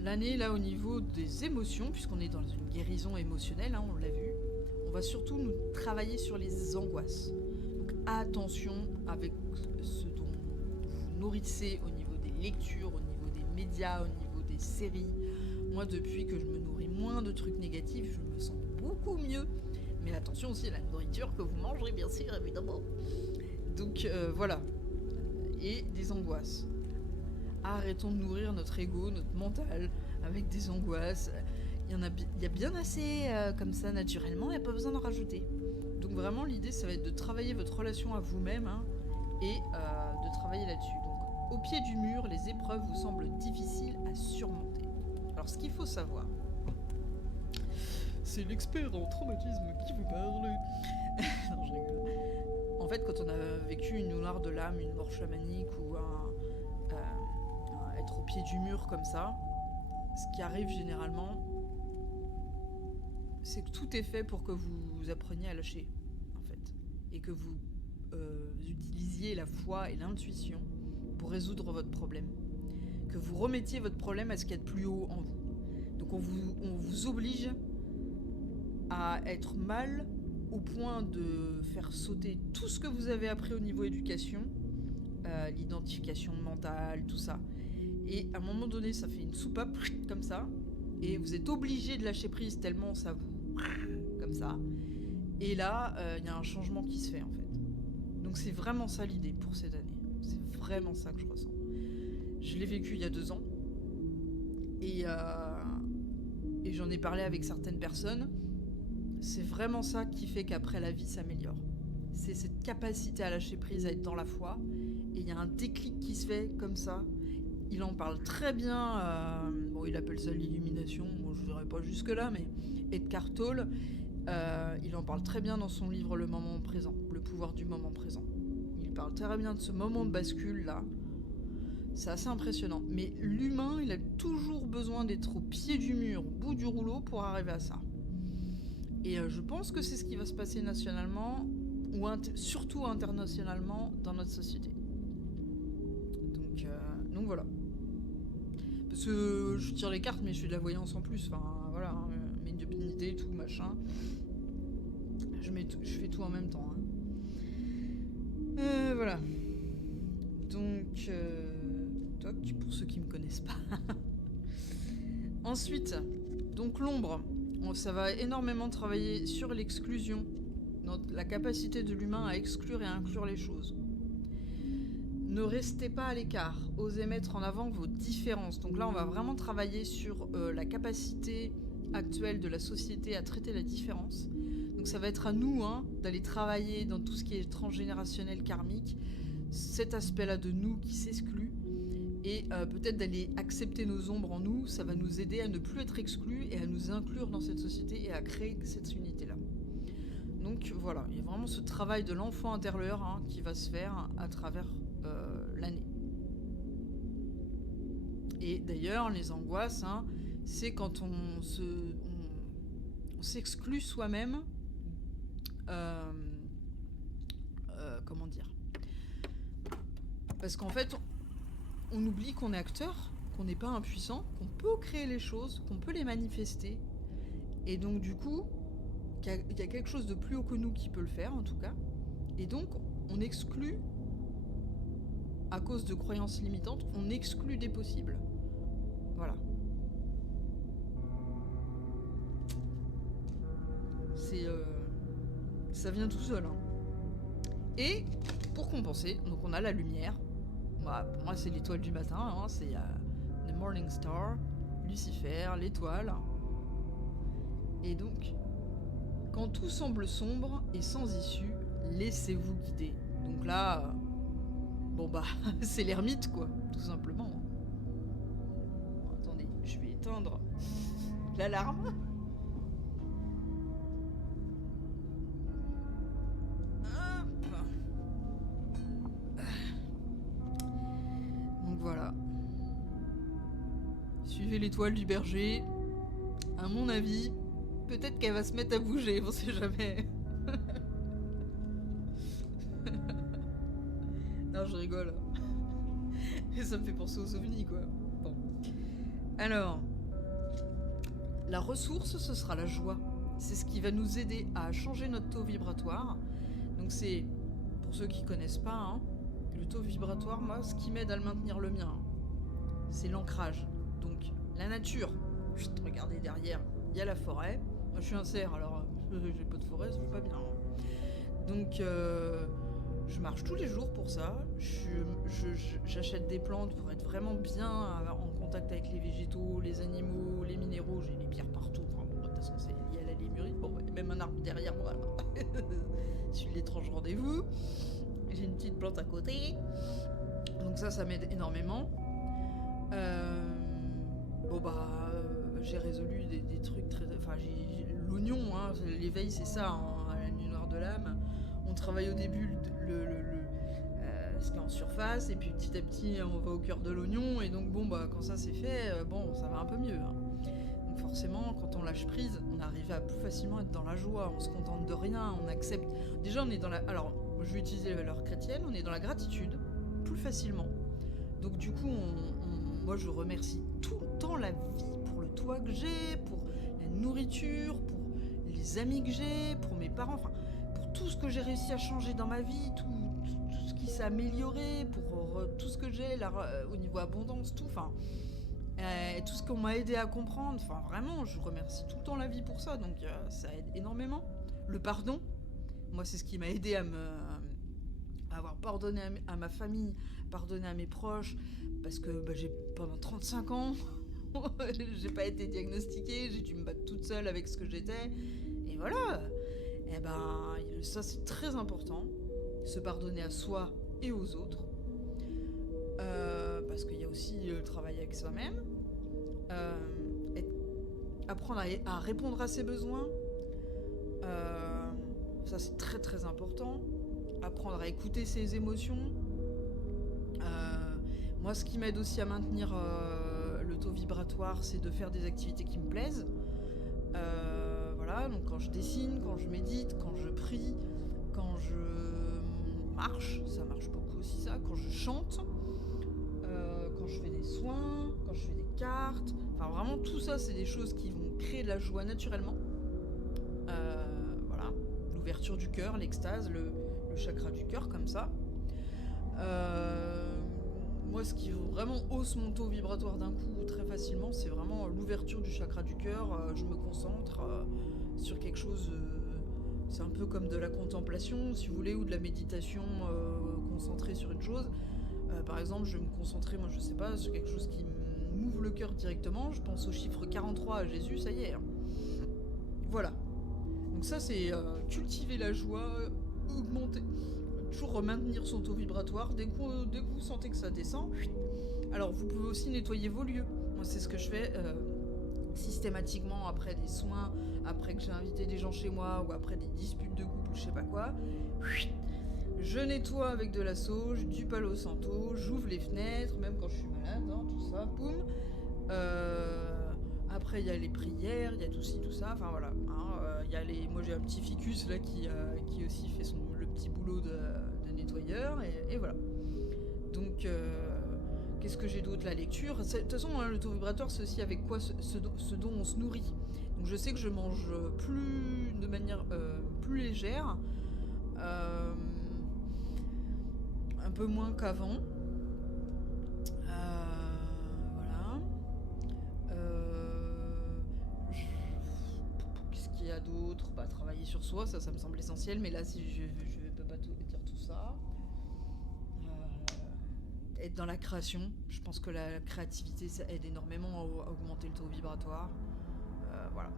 l'année, là, au niveau des émotions, puisqu'on est dans une guérison émotionnelle, on l'a vu, on va surtout nous travailler sur les angoisses. Donc, attention avec ce dont vous nourrissez au niveau des lectures, au niveau des médias, au niveau des séries. Moi, depuis que je me nourris moins de trucs négatifs, je me sens beaucoup mieux. Mais attention aussi à la nourriture que vous mangerez, bien sûr, évidemment. Donc, voilà. Et des angoisses. Arrêtons de nourrir notre ego, notre mental, avec des angoisses. Il y a bien assez comme ça, naturellement, il n'y a pas besoin d'en rajouter. Donc vraiment, l'idée, ça va être de travailler votre relation à vous-même, et de travailler là-dessus. Donc, au pied du mur, les épreuves vous semblent difficiles à surmonter. Alors, ce qu'il faut savoir, c'est l'expert en traumatisme qui vous parle. Non, je rigole. En fait, quand on a vécu une noire de l'âme, une mort chamanique ou être au pied du mur comme ça, ce qui arrive généralement, c'est que tout est fait pour que vous appreniez à lâcher, en fait, et que vous utilisiez la foi et l'intuition pour résoudre votre problème, que vous remettiez votre problème à ce qu'il y a de plus haut en vous. Donc on vous oblige à être mal au point de faire sauter tout ce que vous avez appris au niveau éducation, l'identification mentale, tout ça, et à un moment donné ça fait une soupape comme ça, et vous êtes obligé de lâcher prise tellement ça vous... comme ça. Et là, il y a un changement qui se fait en fait. Donc c'est vraiment ça l'idée pour cette année. C'est vraiment ça que je ressens. Je l'ai vécu il y a 2 ans. Et j'en ai parlé avec certaines personnes. C'est vraiment ça qui fait qu'après la vie s'améliore. C'est cette capacité à lâcher prise, à être dans la foi. Et il y a un déclic qui se fait comme ça. Il en parle très bien. Bon, il appelle ça l'illumination. Moi, je ne dirais pas jusque-là, mais Edgar Tolle... il en parle très bien dans son livre Le moment présent, le pouvoir du moment présent. Il parle très bien de ce moment de bascule là. C'est assez impressionnant. Mais l'humain, il a toujours besoin d'être au pied du mur, au bout du rouleau pour arriver à ça. Et je pense que c'est ce qui va se passer nationalement, ou surtout internationalement dans notre société. Donc voilà. Parce que je tire les cartes, mais je fais de la voyance en plus. Enfin voilà, hein, médiumnité et tout, machin. Je fais tout en même temps. Hein. Voilà. Donc, toc, pour ceux qui me connaissent pas. Ensuite, donc l'ombre. Ça va énormément travailler sur l'exclusion, la capacité de l'humain à exclure et à inclure les choses. Ne restez pas à l'écart, osez mettre en avant vos différences. Donc là, on va vraiment travailler sur la capacité actuelle de la société à traiter la différence. Donc ça va être à nous d'aller travailler dans tout ce qui est transgénérationnel karmique, cet aspect-là de nous qui s'exclut, et peut-être d'aller accepter nos ombres en nous. Ça va nous aider à ne plus être exclus et à nous inclure dans cette société et à créer cette unité-là. Donc voilà, il y a vraiment ce travail de l'enfant intérieur qui va se faire à travers l'année. Et d'ailleurs, les angoisses, c'est quand on s'exclut soi-même. Comment dire ? Parce qu'en fait, on oublie qu'on est acteur, qu'on n'est pas impuissant, qu'on peut créer les choses, qu'on peut les manifester. Et donc du coup, qu'il y a quelque chose de plus haut que nous qui peut le faire en tout cas. Et donc, on exclut, à cause de croyances limitantes, on exclut des possibles. Voilà. Ça vient tout seul. Et pour compenser, donc on a la lumière. Pour moi, c'est l'étoile du matin. C'est The Morning Star, Lucifer, l'étoile. Et donc, quand tout semble sombre et sans issue, laissez-vous guider. Donc là, c'est l'ermite, quoi, tout simplement. Bon, attendez, je vais éteindre l'alarme. Donc voilà. Suivez l'étoile du berger. À mon avis, peut-être qu'elle va se mettre à bouger, on sait jamais. Non, je rigole. Et ça me fait penser aux ovnis, quoi. Bon. Alors, la ressource, ce sera la joie. C'est ce qui va nous aider à changer notre taux vibratoire. Donc c'est, pour ceux qui connaissent pas, le taux vibratoire, moi, ce qui m'aide à le maintenir le mien, c'est l'ancrage. Donc, la nature. Regardez derrière, il y a la forêt. Moi, je suis un cerf, alors j'ai pas de forêt, ça fait pas bien. Donc, je marche tous les jours pour ça. J'achète des plantes pour être vraiment bien en contact avec les végétaux, les animaux, les minéraux. J'ai les pierres partout. Enfin, bon, de toute façon, c'est lié à la lémurite. Bon, même un arbre derrière moi. Je suis l'étrange rendez-vous. J'ai une petite plante à côté. Donc ça m'aide énormément. J'ai résolu des trucs très... Enfin, l'oignon, l'éveil, c'est ça, à la nuit noire de l'âme. On travaille au début ce qui est en surface, et puis petit à petit, on va au cœur de l'oignon, et donc quand ça c'est fait, ça va un peu mieux. Donc forcément, quand on lâche prise, on arrive à plus facilement être dans la joie, on se contente de rien, on accepte... Déjà, on est dans la... Alors, je vais utiliser les valeurs chrétiennes, on est dans la gratitude, plus facilement. Donc du coup, moi je remercie tout le temps la vie pour le toit que j'ai, pour la nourriture, pour les amis que j'ai, pour mes parents, pour tout ce que j'ai réussi à changer dans ma vie, tout ce qui s'est amélioré, pour tout ce que j'ai au niveau abondance, tout, enfin, tout ce qu'on m'a aidé à comprendre, enfin vraiment, je remercie tout le temps la vie pour ça, donc ça aide énormément. Le pardon, moi c'est ce qui m'a aidé à avoir pardonné à ma famille, pardonné à mes proches, parce que pendant 35 ans, j'ai pas été diagnostiquée, j'ai dû me battre toute seule avec ce que j'étais, et voilà. Et ben ça c'est très important, se pardonner à soi et aux autres, parce qu'il y a aussi le travail avec soi-même, apprendre à répondre à ses besoins, ça c'est très très important, apprendre à écouter ses émotions. Moi ce qui m'aide aussi à maintenir le taux vibratoire, c'est de faire des activités qui me plaisent. Voilà, donc quand je dessine, quand je médite, quand je prie, quand je marche, ça marche beaucoup aussi ça, quand je chante, quand je fais des soins, quand je fais des cartes, enfin vraiment tout ça c'est des choses qui vont créer de la joie naturellement. Voilà, l'ouverture du cœur, l'extase, le chakra du cœur comme ça. Moi ce qui vraiment hausse mon taux vibratoire d'un coup très facilement, c'est vraiment l'ouverture du chakra du cœur. Je me concentre sur quelque chose, c'est un peu comme de la contemplation si vous voulez, ou de la méditation concentrée sur une chose. Par exemple, je vais me concentrer, moi je sais pas, sur quelque chose qui m'ouvre le cœur directement, je pense au chiffre 43 à Jésus, ça y est. Voilà. Donc ça c'est cultiver la joie, augmenter, toujours maintenir son taux vibratoire. Dès que vous sentez que ça descend, alors vous pouvez aussi nettoyer vos lieux. Moi c'est ce que je fais systématiquement après des soins, après que j'ai invité des gens chez moi, ou après des disputes de couple, je sais pas quoi. Je nettoie avec de la sauge, du palo santo, j'ouvre les fenêtres, même quand je suis malade, hein, tout ça, boum. Après il y a les prières, il y a tout ci, tout ça, enfin voilà. Hein, moi j'ai un petit ficus là qui aussi fait le petit boulot de nettoyeur, et voilà. Donc qu'est-ce que j'ai d'autre? La lecture. De toute façon, hein, le taux vibratoire, c'est aussi avec quoi ce dont on se nourrit. Donc je sais que je mange de manière plus légère, un peu moins qu'avant. Voilà. Qu'est-ce qu'il y a d'autre? Travailler sur soi, ça me semble essentiel, mais là, si je peux pas dire tout ça. Être dans la création, je pense que la créativité, ça aide énormément à augmenter le taux vibratoire. Voilà.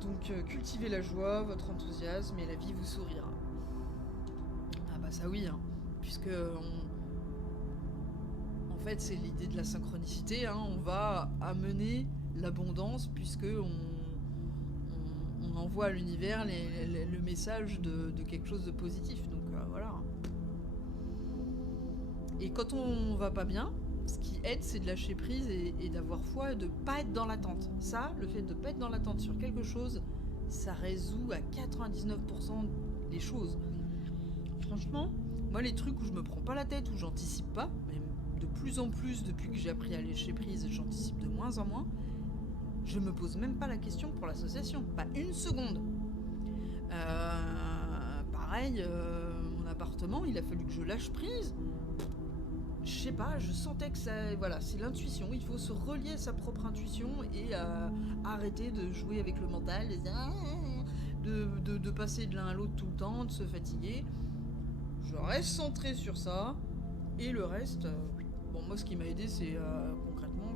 Donc cultivez la joie, votre enthousiasme, et la vie vous sourira. Ah bah ça oui, hein, puisque en fait c'est l'idée de la synchronicité, hein, on va amener l'abondance puisque on envoie à l'univers le message de quelque chose de positif, donc voilà. Et quand on va pas bien, ce qui aide, c'est de lâcher prise et d'avoir foi, et de pas être dans l'attente. Ça, le fait de pas être dans l'attente sur quelque chose, ça résout à 99% les choses. Franchement, moi les trucs où je me prends pas la tête, où j'anticipe pas, même de plus en plus depuis que j'ai appris à lâcher prise, j'anticipe de moins en moins, je me pose même pas la question pour l'association, pas une seconde. Pareil, mon appartement, il a fallu que je lâche prise. Je sais pas, je sentais que ça... Voilà, c'est l'intuition, il faut se relier à sa propre intuition et arrêter de jouer avec le mental, de passer de l'un à l'autre tout le temps, de se fatiguer. Je reste centré sur ça, et le reste... Bon, moi ce qui m'a aidé, c'est concrètement,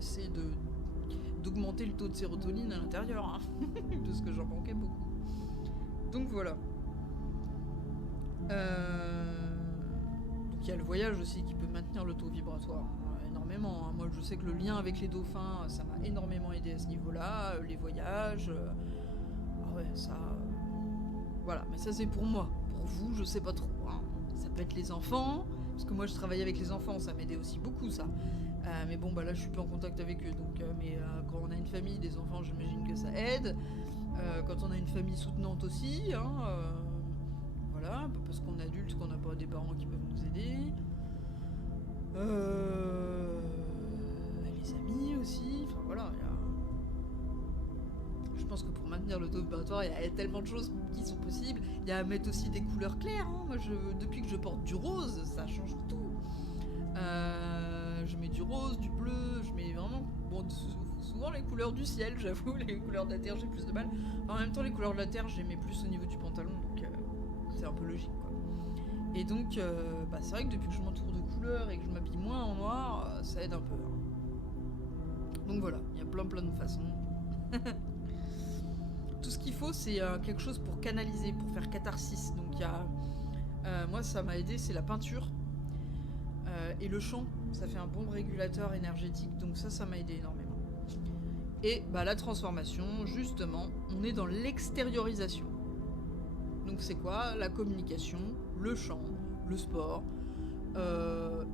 c'est d'augmenter le taux de sérotonine à l'intérieur, hein, parce que j'en manquais beaucoup. Donc voilà. Donc il y a le voyage aussi qui peut maintenir le taux vibratoire énormément. Moi je sais que le lien avec les dauphins, ça m'a énormément aidé à ce niveau-là. Les voyages, ah ouais, ça, voilà. Mais ça c'est pour moi. Pour vous, je sais pas trop. Hein. Ça peut être les enfants, parce que moi je travaillais avec les enfants, ça m'aidait aussi beaucoup ça. Mais bon, là je suis plus en contact avec eux, donc. Mais quand on a une famille, des enfants, j'imagine que ça aide. Quand on a une famille soutenante aussi, hein. Voilà, parce qu'on est adulte, qu'on n'a pas des parents qui peuvent nous aider. Les amis aussi, enfin voilà. je pense que pour maintenir le taux vibratoire, il y a tellement de choses qui sont possibles. Il y a à mettre aussi des couleurs claires. Hein. Moi, depuis que je porte du rose, ça change tout. Je mets du rose, du bleu, je mets vraiment... Bon, souvent les couleurs du ciel, j'avoue, les couleurs de la terre, j'ai plus de mal. En même temps, les couleurs de la terre, je les mets plus au niveau du pantalon, donc c'est un peu logique, quoi. Et donc, c'est vrai que depuis que je m'entoure de couleurs et que je m'habille moins en noir, ça aide un peu. Hein. Donc voilà, il y a plein de façons. Tout ce qu'il faut, c'est quelque chose pour canaliser, pour faire catharsis. Donc il y a... moi, ça m'a aidé, c'est la peinture. Et le chant, ça fait un bon régulateur énergétique, donc ça m'a aidé énormément. Et la transformation, justement, on est dans l'extériorisation. Donc c'est quoi? La communication, le chant, le sport,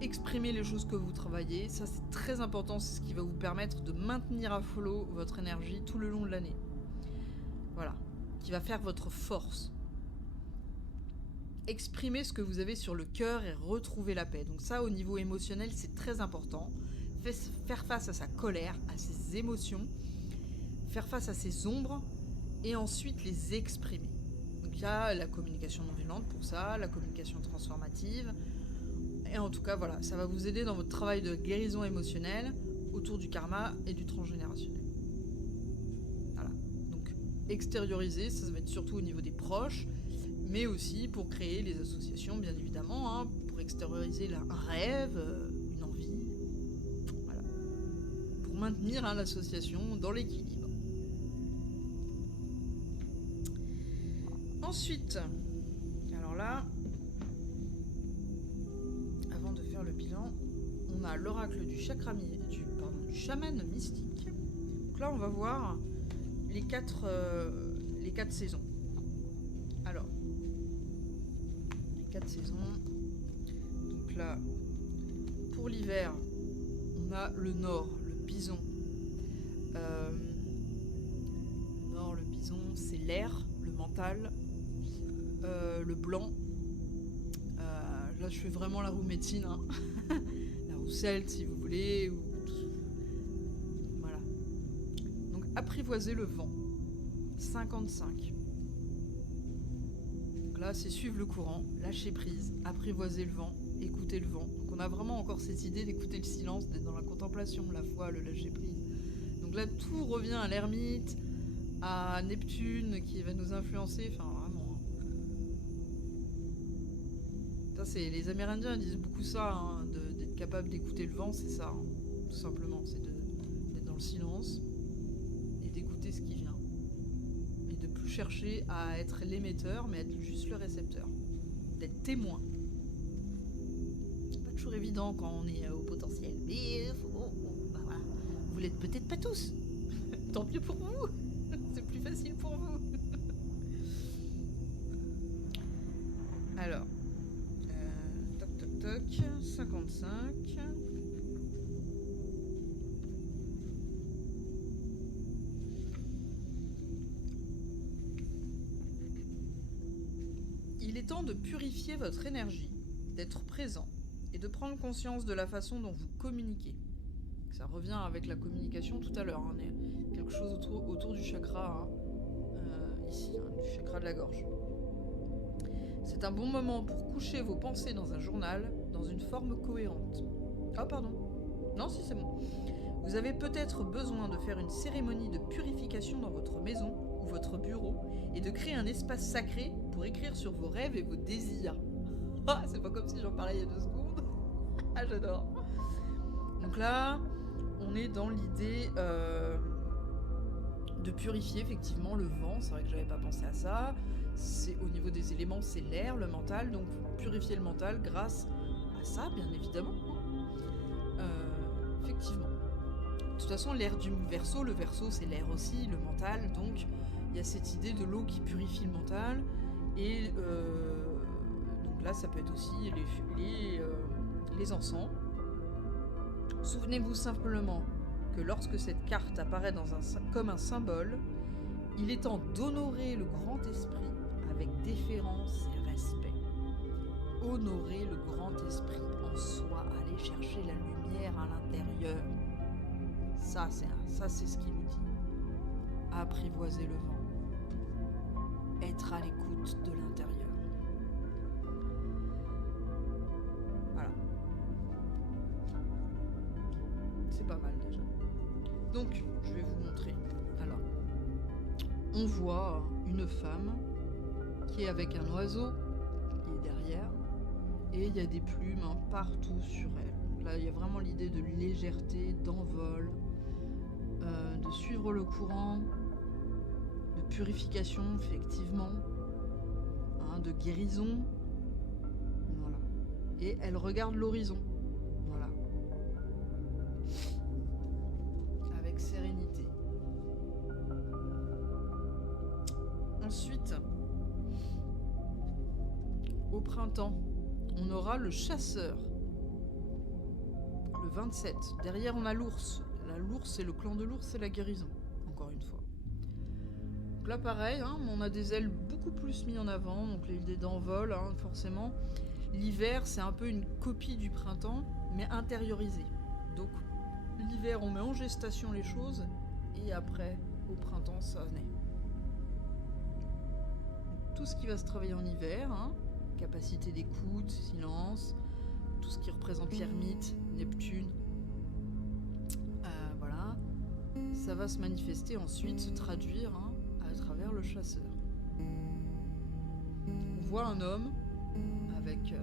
exprimer les choses que vous travaillez, ça c'est très important, c'est ce qui va vous permettre de maintenir à flot votre énergie tout le long de l'année. Voilà, qui va faire votre force. Exprimer ce que vous avez sur le cœur et retrouver la paix. Donc ça, au niveau émotionnel, c'est très important. Faire face à sa colère, à ses émotions, faire face à ses ombres, et ensuite les exprimer. Donc il y a la communication non violente pour ça, la communication transformative, et en tout cas, voilà, ça va vous aider dans votre travail de guérison émotionnelle autour du karma et du transgénérationnel. Voilà. Donc extérioriser, ça va être surtout au niveau des proches, mais aussi pour créer les associations, bien évidemment, hein, pour extérioriser un rêve, une envie, voilà, pour maintenir l'association dans l'équilibre. Ensuite, alors là, avant de faire le bilan, on a l'oracle du du chaman mystique. Donc là, on va voir les quatre saisons. Alors, 4 saisons. Donc là, pour l'hiver, on a le nord, le bison. Nord, le bison, c'est l'air, le mental, le blanc. Là, je fais vraiment la roue médecine, hein. La roue celte, si vous voulez. Voilà. Donc, apprivoiser le vent. 55. Là, c'est suivre le courant, lâcher prise, apprivoiser le vent, écouter le vent. Donc on a vraiment encore cette idée d'écouter le silence, d'être dans la contemplation, la foi, le lâcher prise. Donc là, tout revient à l'ermite, à Neptune qui va nous influencer, enfin vraiment. Ça, c'est les Amérindiens, ils disent beaucoup ça, hein, d'être capable d'écouter le vent, c'est ça, hein, tout simplement, c'est d'être dans le silence et d'écouter ce qui vient. De plus chercher à être l'émetteur, mais être juste le récepteur. D'être témoin. C'est pas toujours évident quand on est au potentiel. Mais voilà. Vous l'êtes peut-être pas tous. Tant mieux pour vous. C'est plus facile pour vous. Alors. Toc. 55. Il est temps de purifier votre énergie, d'être présent et de prendre conscience de la façon dont vous communiquez. Ça revient avec la communication tout à l'heure, hein, quelque chose autour du chakra, ici, du chakra de la gorge. C'est un bon moment pour coucher vos pensées dans un journal, dans une forme cohérente. Ah pardon, non si c'est bon. Vous avez peut-être besoin de faire une cérémonie de purification dans votre maison ou votre bureau et de créer un espace sacré pour écrire sur vos rêves et vos désirs. Ah, c'est pas comme si j'en parlais il y a 2 secondes. Ah, j'adore. Donc là, on est dans l'idée de purifier effectivement le vent. C'est vrai que j'avais pas pensé à ça. C'est au niveau des éléments, c'est l'air, le mental. Donc purifier le mental grâce à ça, bien évidemment. Effectivement. De toute façon, l'air du Verseau, le Verseau c'est l'air aussi, le mental. Donc il y a cette idée de l'eau qui purifie le mental. Et donc là, ça peut être aussi les encens. Souvenez-vous simplement que lorsque cette carte apparaît comme un symbole, il est temps d'honorer le grand esprit avec déférence et respect. Honorer le grand esprit en soi, aller chercher la lumière à l'intérieur. Ça, c'est ce qu'il nous dit. apprivoiser le vent, être à l'écoute de l'intérieur. Voilà. C'est pas mal déjà. Donc, je vais vous montrer. Alors, on voit une femme qui est avec un oiseau qui est derrière, et il y a des plumes partout sur elle. Donc là, il y a vraiment l'idée de légèreté, d'envol, de suivre le courant, de purification, effectivement, de guérison. Voilà. Et elle regarde l'horizon. Voilà. Avec sérénité. Ensuite, au printemps, on aura le chasseur. Le 27. Derrière, on a l'ours. L'ours, c'est le clan de l'ours, c'est la guérison. Encore une fois. Donc là, pareil, on a des ailes beaucoup plus mises en avant. Donc l'idée d'envol, forcément. L'hiver, c'est un peu une copie du printemps, mais intériorisée. Donc l'hiver, on met en gestation les choses, et après, au printemps, ça naît. Tout ce qui va se travailler en hiver, capacité d'écoute, silence, tout ce qui représente l'ermite, Neptune, voilà, ça va se manifester ensuite, se traduire à travers le chasseur. On voit un homme avec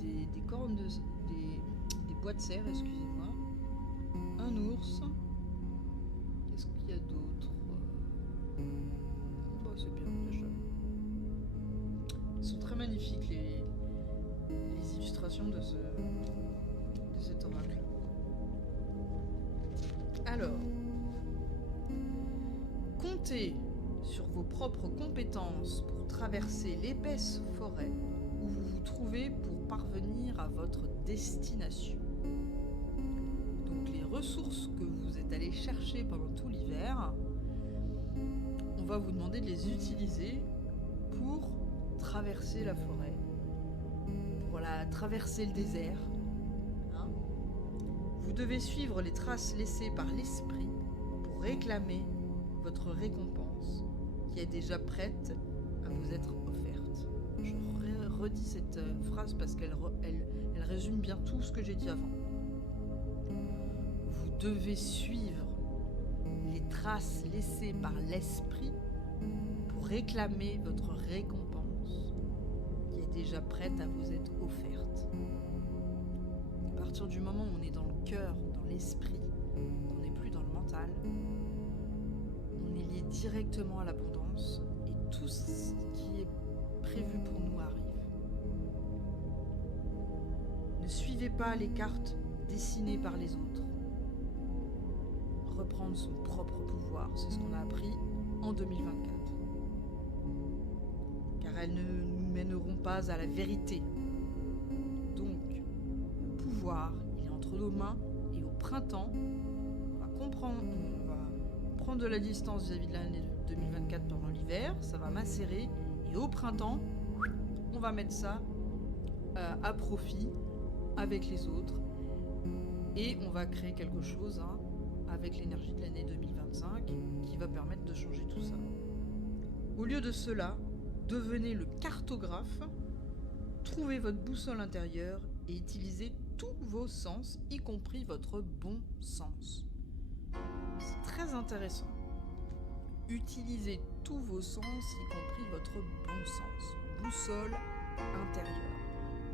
des cornes, des bois de serre, excusez-moi, un ours. Qu'est-ce qu'il y a d'autre? C'est bien déjà. Ils sont très magnifiques les illustrations de cet oracle. Alors, comptez sur vos propres compétences pour traverser l'épaisse forêt où vous vous trouvez pour parvenir à votre destination. Donc les ressources que vous êtes allé chercher pendant tout l'hiver, on va vous demander de les utiliser pour traverser la forêt, pour traverser le désert. Vous devez suivre les traces laissées par l'esprit pour réclamer votre récompense, qui est déjà prête à vous être offerte. Je redis cette phrase parce qu'elle résume bien tout ce que j'ai dit avant. Vous devez suivre les traces laissées par l'esprit pour réclamer votre récompense, qui est déjà prête à vous être offerte. À partir du moment où on est dans le cœur, dans l'esprit, qu'on n'est plus dans le mental, on est lié directement à l'abondance et tout ce qui est prévu pour nous arrive. Ne suivez pas les cartes dessinées par les autres. Reprendre son propre pouvoir, c'est ce qu'on a appris en 2024. Car elles ne nous mèneront pas à la vérité. Donc, le pouvoir, il est entre nos mains, et au printemps, on va prendre de la distance vis-à-vis de l'année 2024 pendant l'hiver, ça va macérer, et au printemps, on va mettre ça à profit avec les autres, et on va créer quelque chose avec l'énergie de l'année 2025 qui va permettre de changer tout ça. Au lieu de cela, devenez le cartographe, trouvez votre boussole intérieure et utilisez tous vos sens, y compris votre bon sens. C'est très intéressant. Utilisez tous vos sens, y compris votre bon sens. Boussole intérieure.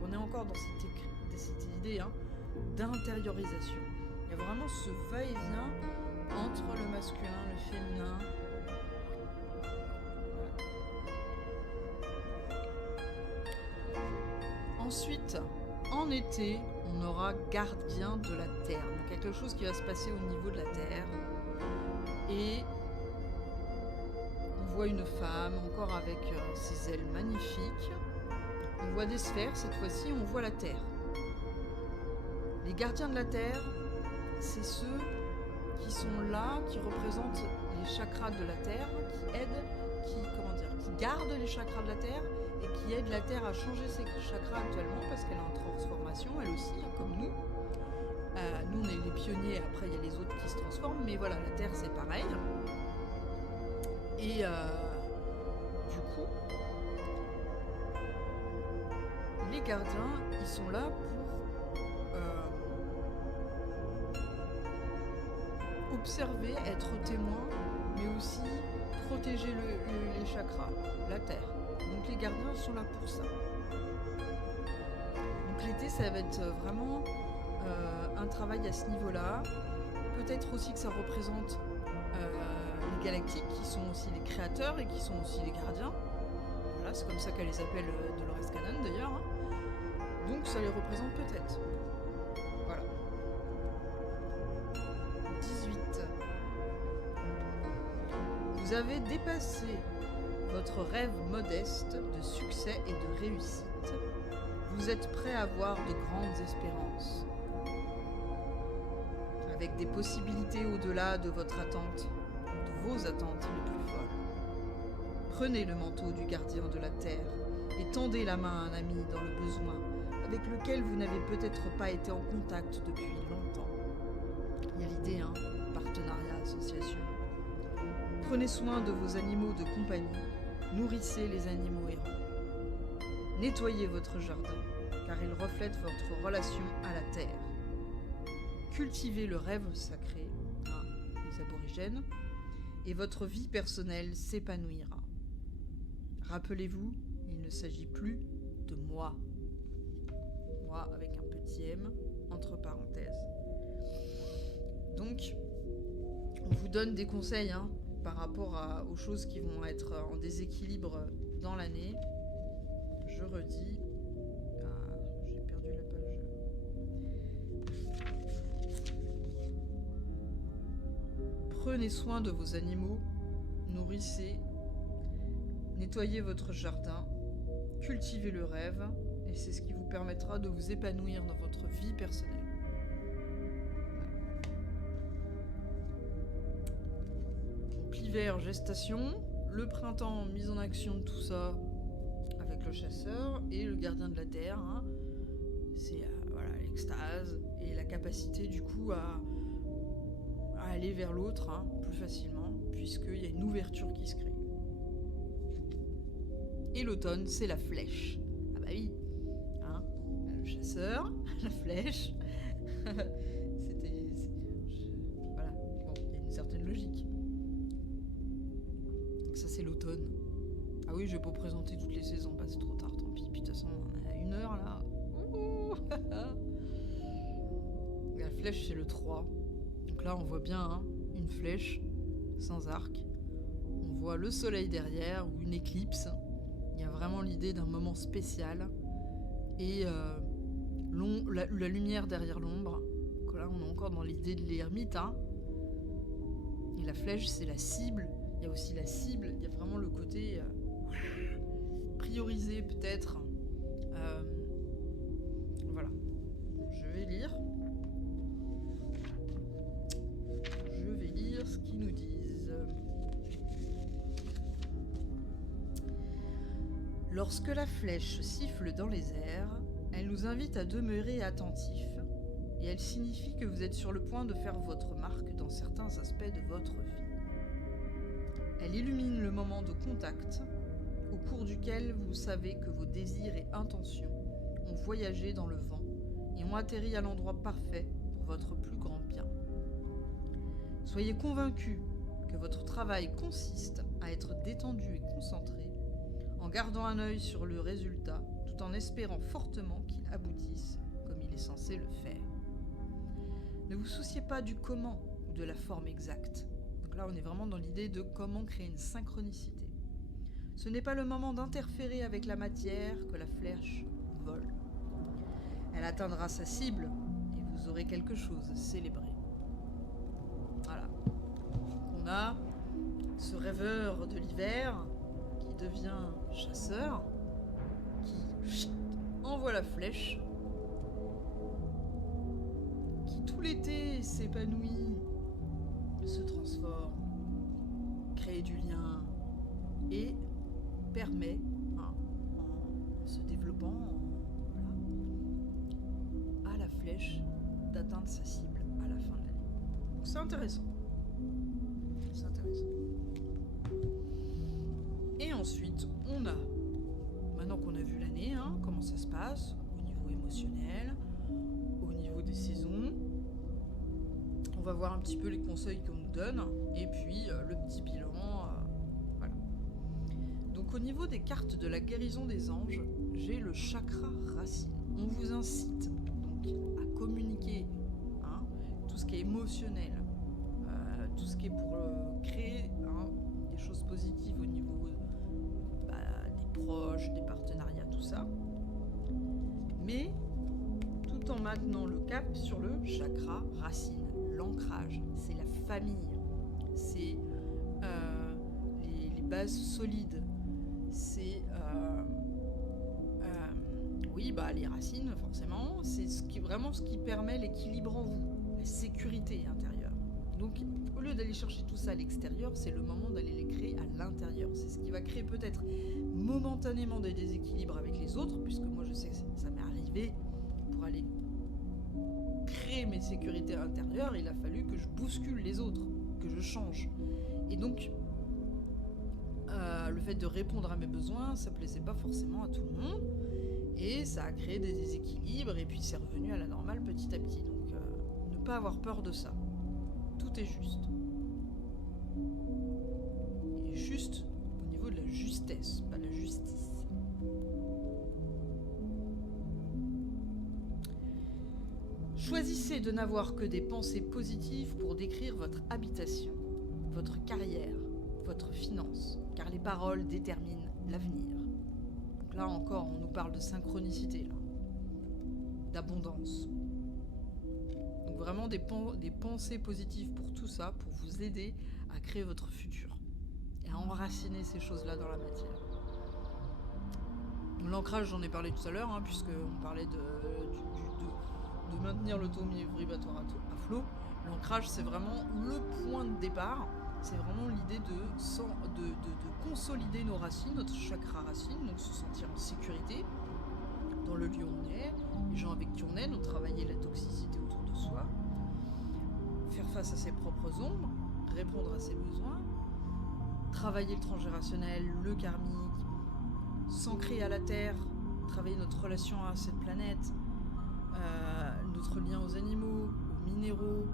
On est encore dans cette idée d'intériorisation. Il y a vraiment ce va-et-vient entre le masculin, le féminin. Ensuite, en été, on aura gardien de la terre. Donc quelque chose qui va se passer au niveau de la terre. Et on voit une femme, encore avec ses ailes magnifiques. On voit des sphères, cette fois-ci, on voit la terre. Les gardiens de la terre, c'est ceux qui sont là, qui représentent les chakras de la terre, qui aident, qui gardent les chakras de la terre et qui aident la terre à changer ses chakras actuellement parce qu'elle est en transformation, elle aussi, comme nous. Nous, on est les pionniers, après il y a les autres qui se transforment, mais voilà, la terre c'est pareil. Et du coup, les gardiens, ils sont là pour observer, être témoins, mais aussi protéger les chakras, la terre. Donc les gardiens sont là pour ça. Donc l'été, ça va être vraiment un travail à ce niveau-là. Peut-être aussi que ça représente les galactiques, qui sont aussi les créateurs et qui sont aussi les gardiens. Voilà, c'est comme ça qu'elle les appelle Dolores Cannon d'ailleurs. Hein. Donc ça les représente peut-être. Voilà. 18. Vous avez dépassé votre rêve modeste de succès et de réussite. Vous êtes prêt à voir de grandes espérances. Avec des possibilités au-delà de votre attente, de vos attentes les plus folles. Prenez le manteau du gardien de la terre et tendez la main à un ami dans le besoin, avec lequel vous n'avez peut-être pas été en contact depuis longtemps. Il y a l'idée, hein, partenariat, association. Prenez soin de vos animaux de compagnie, nourrissez les animaux errants. Nettoyez votre jardin, car il reflète votre relation à la terre. Cultivez le rêve sacré, les aborigènes, et votre vie personnelle s'épanouira. Rappelez-vous, il ne s'agit plus de moi. Moi avec un petit m, entre parenthèses. Donc, on vous donne des conseils par rapport aux choses qui vont être en déséquilibre dans l'année. Je redis. J'ai perdu la page. Prenez soin de vos animaux, nourrissez, nettoyez votre jardin, cultivez le rêve, et c'est ce qui vous permettra de vous épanouir dans votre vie personnelle. Donc l'hiver, gestation, le printemps, mise en action de tout ça avec le chasseur et le gardien de la terre. C'est l'extase et la capacité du coup à aller vers l'autre plus facilement, puisqu'il y a une ouverture qui se crée. Et l'automne, c'est la flèche. Ah bah oui, le chasseur, la flèche. Voilà, bon, il y a une certaine logique. Donc ça, c'est l'automne. Ah oui, je vais pas présenter toutes les saisons, bah c'est trop tard, tant pis. Puis de toute façon, on est à 1 heure là. La flèche, c'est le 3. Donc là, on voit bien une flèche sans arc. On voit le soleil derrière ou une éclipse. Il y a vraiment l'idée d'un moment spécial. Et la lumière derrière l'ombre. Donc là, on est encore dans l'idée de l'ermite. Et la flèche, c'est la cible. Il y a aussi la cible. Il y a vraiment le côté priorisé peut-être. Voilà. Je vais lire. Ce qu'ils nous disent. Lorsque la flèche siffle dans les airs, elle nous invite à demeurer attentifs et elle signifie que vous êtes sur le point de faire votre marque dans certains aspects de votre vie. Elle illumine le moment de contact au cours duquel vous savez que vos désirs et intentions ont voyagé dans le vent et ont atterri à l'endroit parfait pour votre plus grand bien. Soyez convaincus que votre travail consiste à être détendu et concentré, en gardant un œil sur le résultat, tout en espérant fortement qu'il aboutisse comme il est censé le faire. Ne vous souciez pas du comment ou de la forme exacte. Donc là, on est vraiment dans l'idée de comment créer une synchronicité. Ce n'est pas le moment d'interférer avec la matière que la flèche vole. Elle atteindra sa cible et vous aurez quelque chose à célébrer. Voilà. On a ce rêveur de l'hiver qui devient chasseur, qui envoie la flèche, qui tout l'été s'épanouit, se transforme, crée du lien et permet, en se développant, à la flèche d'atteindre sa cible à la fin de l'année. Donc c'est intéressant. C'est intéressant. ensuite, maintenant qu'on a vu l'année, comment ça se passe, au niveau émotionnel, au niveau des saisons, on va voir un petit peu les conseils qu'on nous donne, et puis le petit bilan, voilà. Donc au niveau des cartes de la guérison des anges, j'ai le chakra racine. On vous incite donc à communiquer tout ce qui est émotionnel, tout ce qui est pour créer des choses positives au niveau des proches, des partenariats, tout ça. Mais tout en maintenant le cap sur le chakra racine, l'ancrage, c'est la famille, c'est les bases solides, c'est les racines forcément, c'est vraiment ce qui permet l'équilibre en vous, la sécurité intérieure. Donc au lieu d'aller chercher tout ça à l'extérieur, c'est le moment d'aller les créer à l'intérieur. C'est ce qui va créer peut-être momentanément des déséquilibres avec les autres, puisque moi je sais que ça m'est arrivé. Pour aller créer mes sécurités intérieures, il a fallu que je bouscule les autres, que je change. Et donc le fait de répondre à mes besoins, ça plaisait pas forcément à tout le monde, et ça a créé des déséquilibres, et puis c'est revenu à la normale petit à petit. Donc ne pas avoir peur de ça. Tout est juste. Et juste au niveau de la justesse, pas la justice. Choisissez de n'avoir que des pensées positives pour décrire votre habitation, votre carrière, votre finance, car les paroles déterminent l'avenir. Donc là encore, on nous parle de synchronicité, là, d'abondance. Donc vraiment des pensées positives pour tout ça, pour vous aider à créer votre futur et à enraciner ces choses-là dans la matière. L'ancrage, j'en ai parlé tout à l'heure, puisqu'on parlait de maintenir le taux vibratoire à flot. L'ancrage, c'est vraiment le point de départ. C'est vraiment l'idée de consolider nos racines, notre chakra racine, donc se sentir en sécurité dans le lieu où on est, les gens avec qui on est, donc travailler la toxicité autour de soi, faire face à ses propres ombres, répondre à ses besoins, travailler le transgénérationnel, le karmique, s'ancrer à la terre, travailler notre relation à cette planète, notre lien aux animaux, aux minéraux,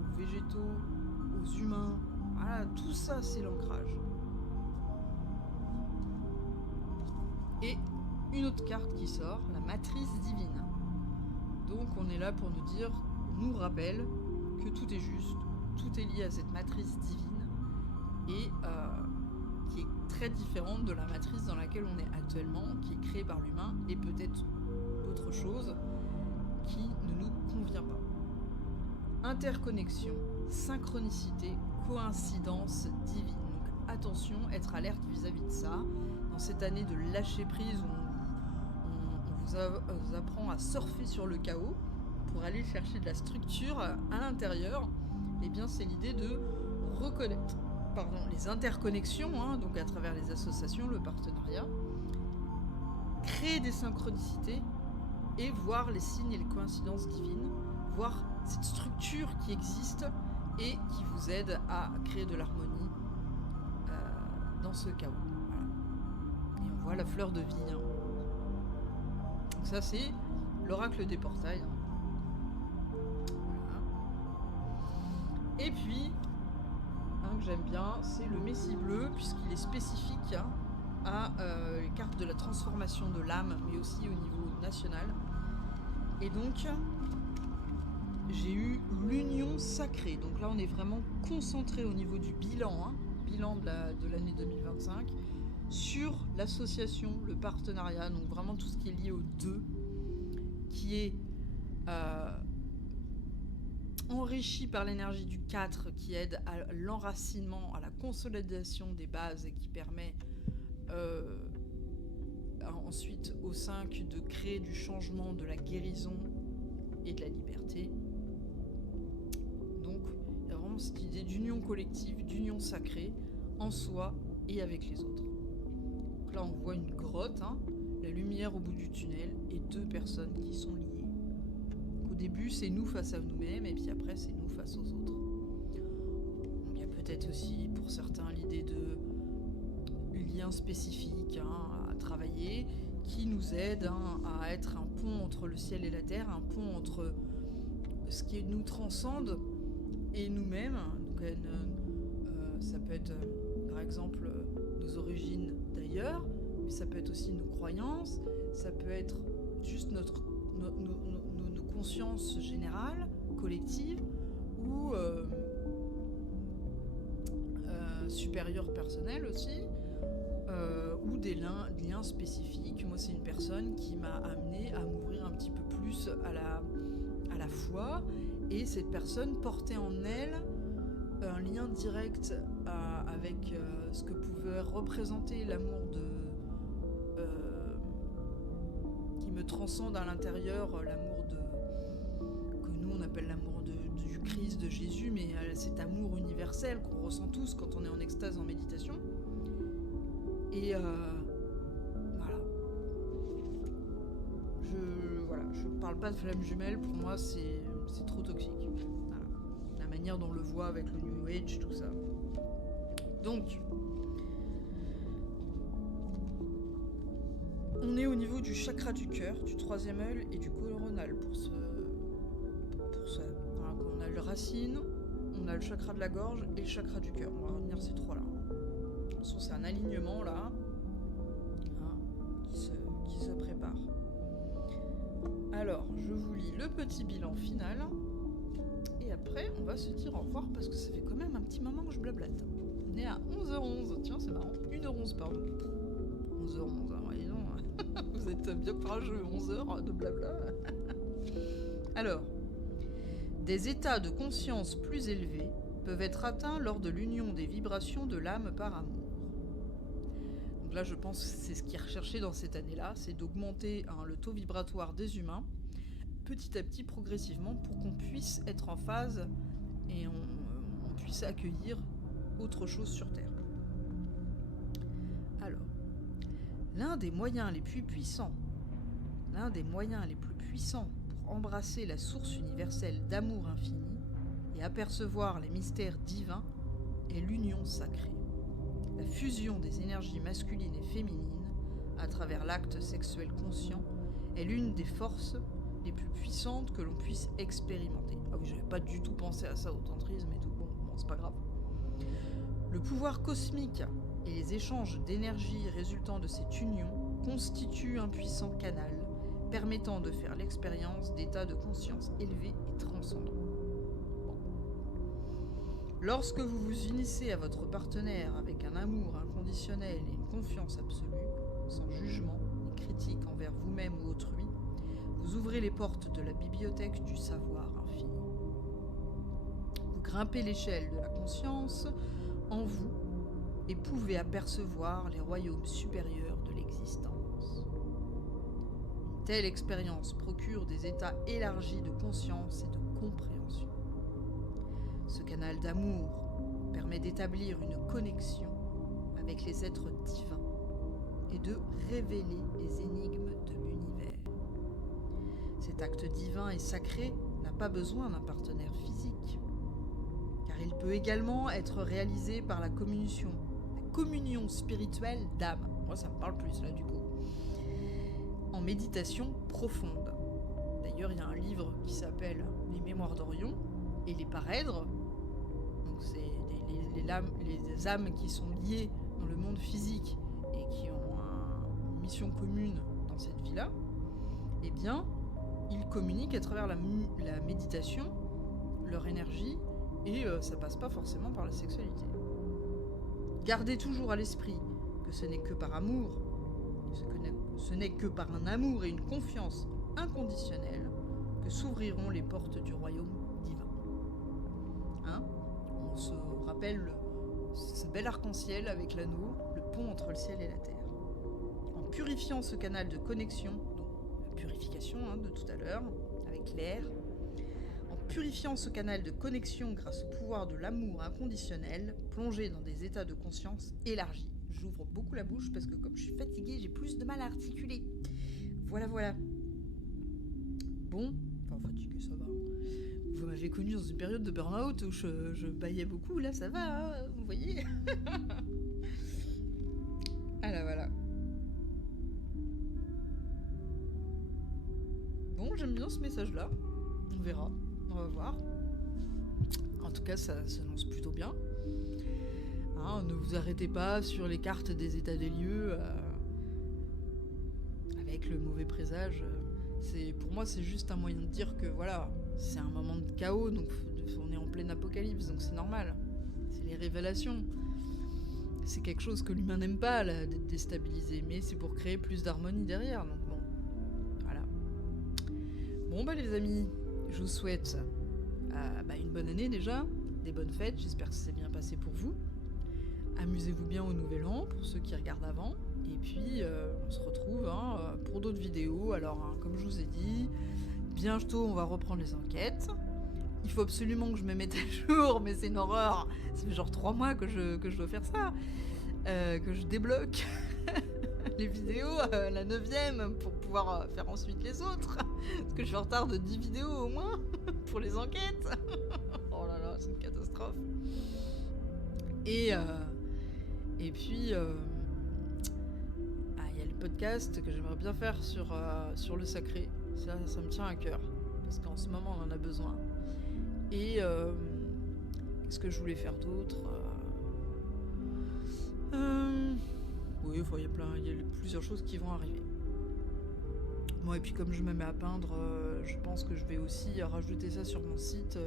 aux végétaux, aux humains. Voilà, tout ça c'est l'ancrage. Et une autre carte qui sort, la matrice divine. Donc on est là pour nous rappelle que tout est juste, tout est lié à cette matrice divine et qui est très différente de la matrice dans laquelle on est actuellement, qui est créée par l'humain et peut-être autre chose qui ne nous convient pas. Interconnexion, synchronicité, coïncidence divine. Donc attention, être alerte vis-à-vis de ça. Dans cette année de lâcher prise où on vous apprend à surfer sur le chaos pour aller chercher de la structure à l'intérieur, eh bien c'est l'idée de reconnaître les interconnexions, donc à travers les associations, le partenariat, créer des synchronicités et voir les signes et les coïncidences divines, voir cette structure qui existe et qui vous aide à créer de l'harmonie dans ce chaos. Voilà. Et on voit la fleur de vie. Donc ça c'est l'oracle des portails. Voilà. Et puis, que j'aime bien, c'est le Messie bleu, puisqu'il est spécifique à les cartes de la transformation de l'âme, mais aussi au niveau national. Et donc, j'ai eu l'union sacrée. Donc là, on est vraiment concentré au niveau du bilan de l'année 2025, sur l'association, le partenariat, donc vraiment tout ce qui est lié aux deux, qui est enrichi par l'énergie du 4, qui aide à l'enracinement, à la consolidation des bases et qui permet ensuite au 5 de créer du changement, de la guérison et de la liberté. Donc il y a vraiment cette idée d'union collective, d'union sacrée en soi et avec les autres. Donc là on voit une grotte, la lumière au bout du tunnel et deux personnes qui sont liées. Donc, au début c'est nous face à nous-mêmes et puis après c'est nous face aux autres. Donc, il y a peut-être aussi pour certains l'idée liens spécifiques à travailler qui nous aident à être un pont entre le ciel et la terre, un pont entre ce qui nous transcende et nous-mêmes. Donc, ça peut être par exemple nos origines d'ailleurs, mais ça peut être aussi nos croyances, ça peut être juste nos consciences générales, collectives, ou supérieures personnelles aussi, ou des liens spécifiques. Moi, c'est une personne qui m'a amené à m'ouvrir un petit peu plus à la foi, et cette personne portait en elle un lien direct avec ce que pouvait représenter l'amour qui me transcende à l'intérieur, l'amour que nous on appelle l'amour du Christ, de Jésus, mais cet amour universel qu'on ressent tous quand on est en extase en méditation. Et je parle pas de flamme jumelle, pour moi c'est trop toxique. Voilà. La manière dont on le voit avec le New Age, tout ça. Donc, on est au niveau du chakra du cœur, du troisième œil et du coronal pour ça. Voilà, on a le racine, on a le chakra de la gorge et le chakra du cœur. On va retenir ces trois-là. De toute façon, c'est un alignement là, qui se prépare. Alors, je vous lis le petit bilan final. Et après, on va se dire au revoir parce que ça fait quand même un petit moment que je blablate. On est à 11h11. Tiens, c'est marrant. 1h11, pardon. 11h11, voyez donc. Vous êtes bien courageux. 11h de blabla. Alors, des états de conscience plus élevés peuvent être atteints lors de l'union des vibrations de l'âme par amour. Donc là, je pense que c'est ce qui est recherché dans cette année-là, c'est d'augmenter le taux vibratoire des humains petit à petit, progressivement, pour qu'on puisse être en phase et on puisse accueillir autre chose sur Terre. Alors, l'un des moyens les plus puissants pour embrasser la source universelle d'amour infini et apercevoir les mystères divins est l'union sacrée. La fusion des énergies masculines et féminines à travers l'acte sexuel conscient est l'une des forces les plus puissantes que l'on puisse expérimenter. Ah oui, j'avais pas du tout pensé à ça au tantrisme et tout. Bon, c'est pas grave. Le pouvoir cosmique et les échanges d'énergie résultant de cette union constituent un puissant canal permettant de faire l'expérience d'états de conscience élevés et transcendants. Bon. Lorsque vous vous unissez à votre partenaire avec un amour inconditionnel et une confiance absolue, sans jugement ni critique envers vous-même ou autrui, vous ouvrez les portes de la bibliothèque du savoir infini. Vous grimpez l'échelle de la conscience en vous et pouvez apercevoir les royaumes supérieurs de l'existence. Une telle expérience procure des états élargis de conscience et de compréhension. Ce canal d'amour permet d'établir une connexion avec les êtres divins et de révéler les énigmes de l'univers. Cet acte divin et sacré n'a pas besoin d'un partenaire physique, car il peut également être réalisé par la communion spirituelle d'âme. Moi, ça me parle plus là du coup. En méditation profonde. D'ailleurs, il y a un livre qui s'appelle Les Mémoires d'Orion et les parèdres. Donc, c'est les âmes qui sont liées dans le monde physique et qui ont une mission commune dans cette vie-là. Eh bien, ils communiquent à travers la méditation, leur énergie, et ça passe pas forcément par la sexualité. Gardez toujours à l'esprit que ce n'est que par amour, ce n'est que par un amour et une confiance inconditionnelle que s'ouvriront les portes du royaume divin. On se rappelle ce bel arc-en-ciel avec l'anneau, le pont entre le ciel et la terre. En purifiant ce canal de connexion, purification de tout à l'heure, avec l'air. En purifiant ce canal de connexion grâce au pouvoir de l'amour inconditionnel, plongé dans des états de conscience élargis. J'ouvre beaucoup la bouche parce que comme je suis fatiguée, j'ai plus de mal à articuler. Voilà. Bon, enfin fatiguée, ça va. Vous m'avez connue dans une période de burn-out où je bâillais beaucoup, là ça va, vous voyez. Voilà, voilà. Bon, j'aime bien ce message-là. On verra, on va voir. En tout cas, ça s'annonce plutôt bien. Hein, ne vous arrêtez pas sur les cartes des états des lieux avec le mauvais présage. Pour moi, c'est juste un moyen de dire que voilà, c'est un moment de chaos, donc on est en pleine apocalypse, donc c'est normal. C'est les révélations. C'est quelque chose que l'humain n'aime pas, là, d'être déstabilisé, mais c'est pour créer plus d'harmonie derrière, donc bon. Voilà. Bon bah les amis, je vous souhaite une bonne année déjà, des bonnes fêtes, j'espère que ça s'est bien passé pour vous. Amusez-vous bien au Nouvel An, pour ceux qui regardent avant. Et puis, on se retrouve pour d'autres vidéos. Alors, comme je vous ai dit, bientôt, on va reprendre les enquêtes. Il faut absolument que je me mette à jour, mais c'est une horreur. Ça fait genre 3 mois que je dois faire ça. Que je débloque les vidéos à la 9ème pour pouvoir faire ensuite les autres. Parce que je suis en retard de 10 vidéos au moins pour les enquêtes. Oh là là, c'est une catastrophe. Et puis, il y a le podcast que j'aimerais bien faire sur le sacré. Ça me tient à cœur, parce qu'en ce moment, on en a besoin. Et qu'est-ce que je voulais faire d'autre Oui, il y a plusieurs choses qui vont arriver. Bon, et puis comme je me mets à peindre, je pense que je vais aussi rajouter ça sur mon site.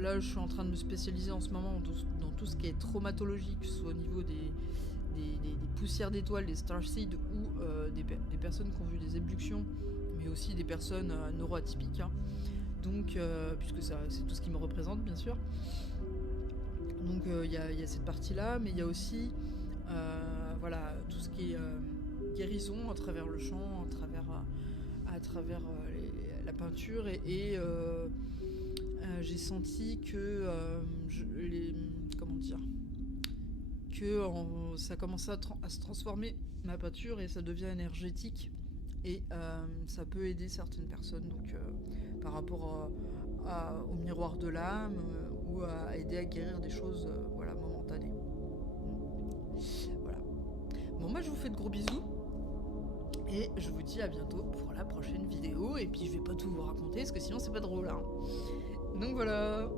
Là, je suis en train de me spécialiser en ce moment dans tout ce qui est traumatologie, que ce soit au niveau des poussières d'étoiles, des starseeds, ou des personnes qui ont vu des ébullitions, mais aussi des personnes neuroatypiques. Hein. Donc, puisque c'est tout ce qui me représente, bien sûr. Donc, il y a cette partie-là, mais il y a aussi tout ce qui est guérison à travers le chant, à travers la peinture, et j'ai senti que ça commençait à se transformer, ma peinture, et ça devient énergétique, et ça peut aider certaines personnes, donc par rapport au miroir de l'âme, ou à aider à guérir des choses momentanées. Voilà. Bon, moi je vous fais de gros bisous, et je vous dis à bientôt pour la prochaine vidéo. Et puis je vais pas tout vous raconter, parce que sinon c'est pas drôle, hein. Donc voilà.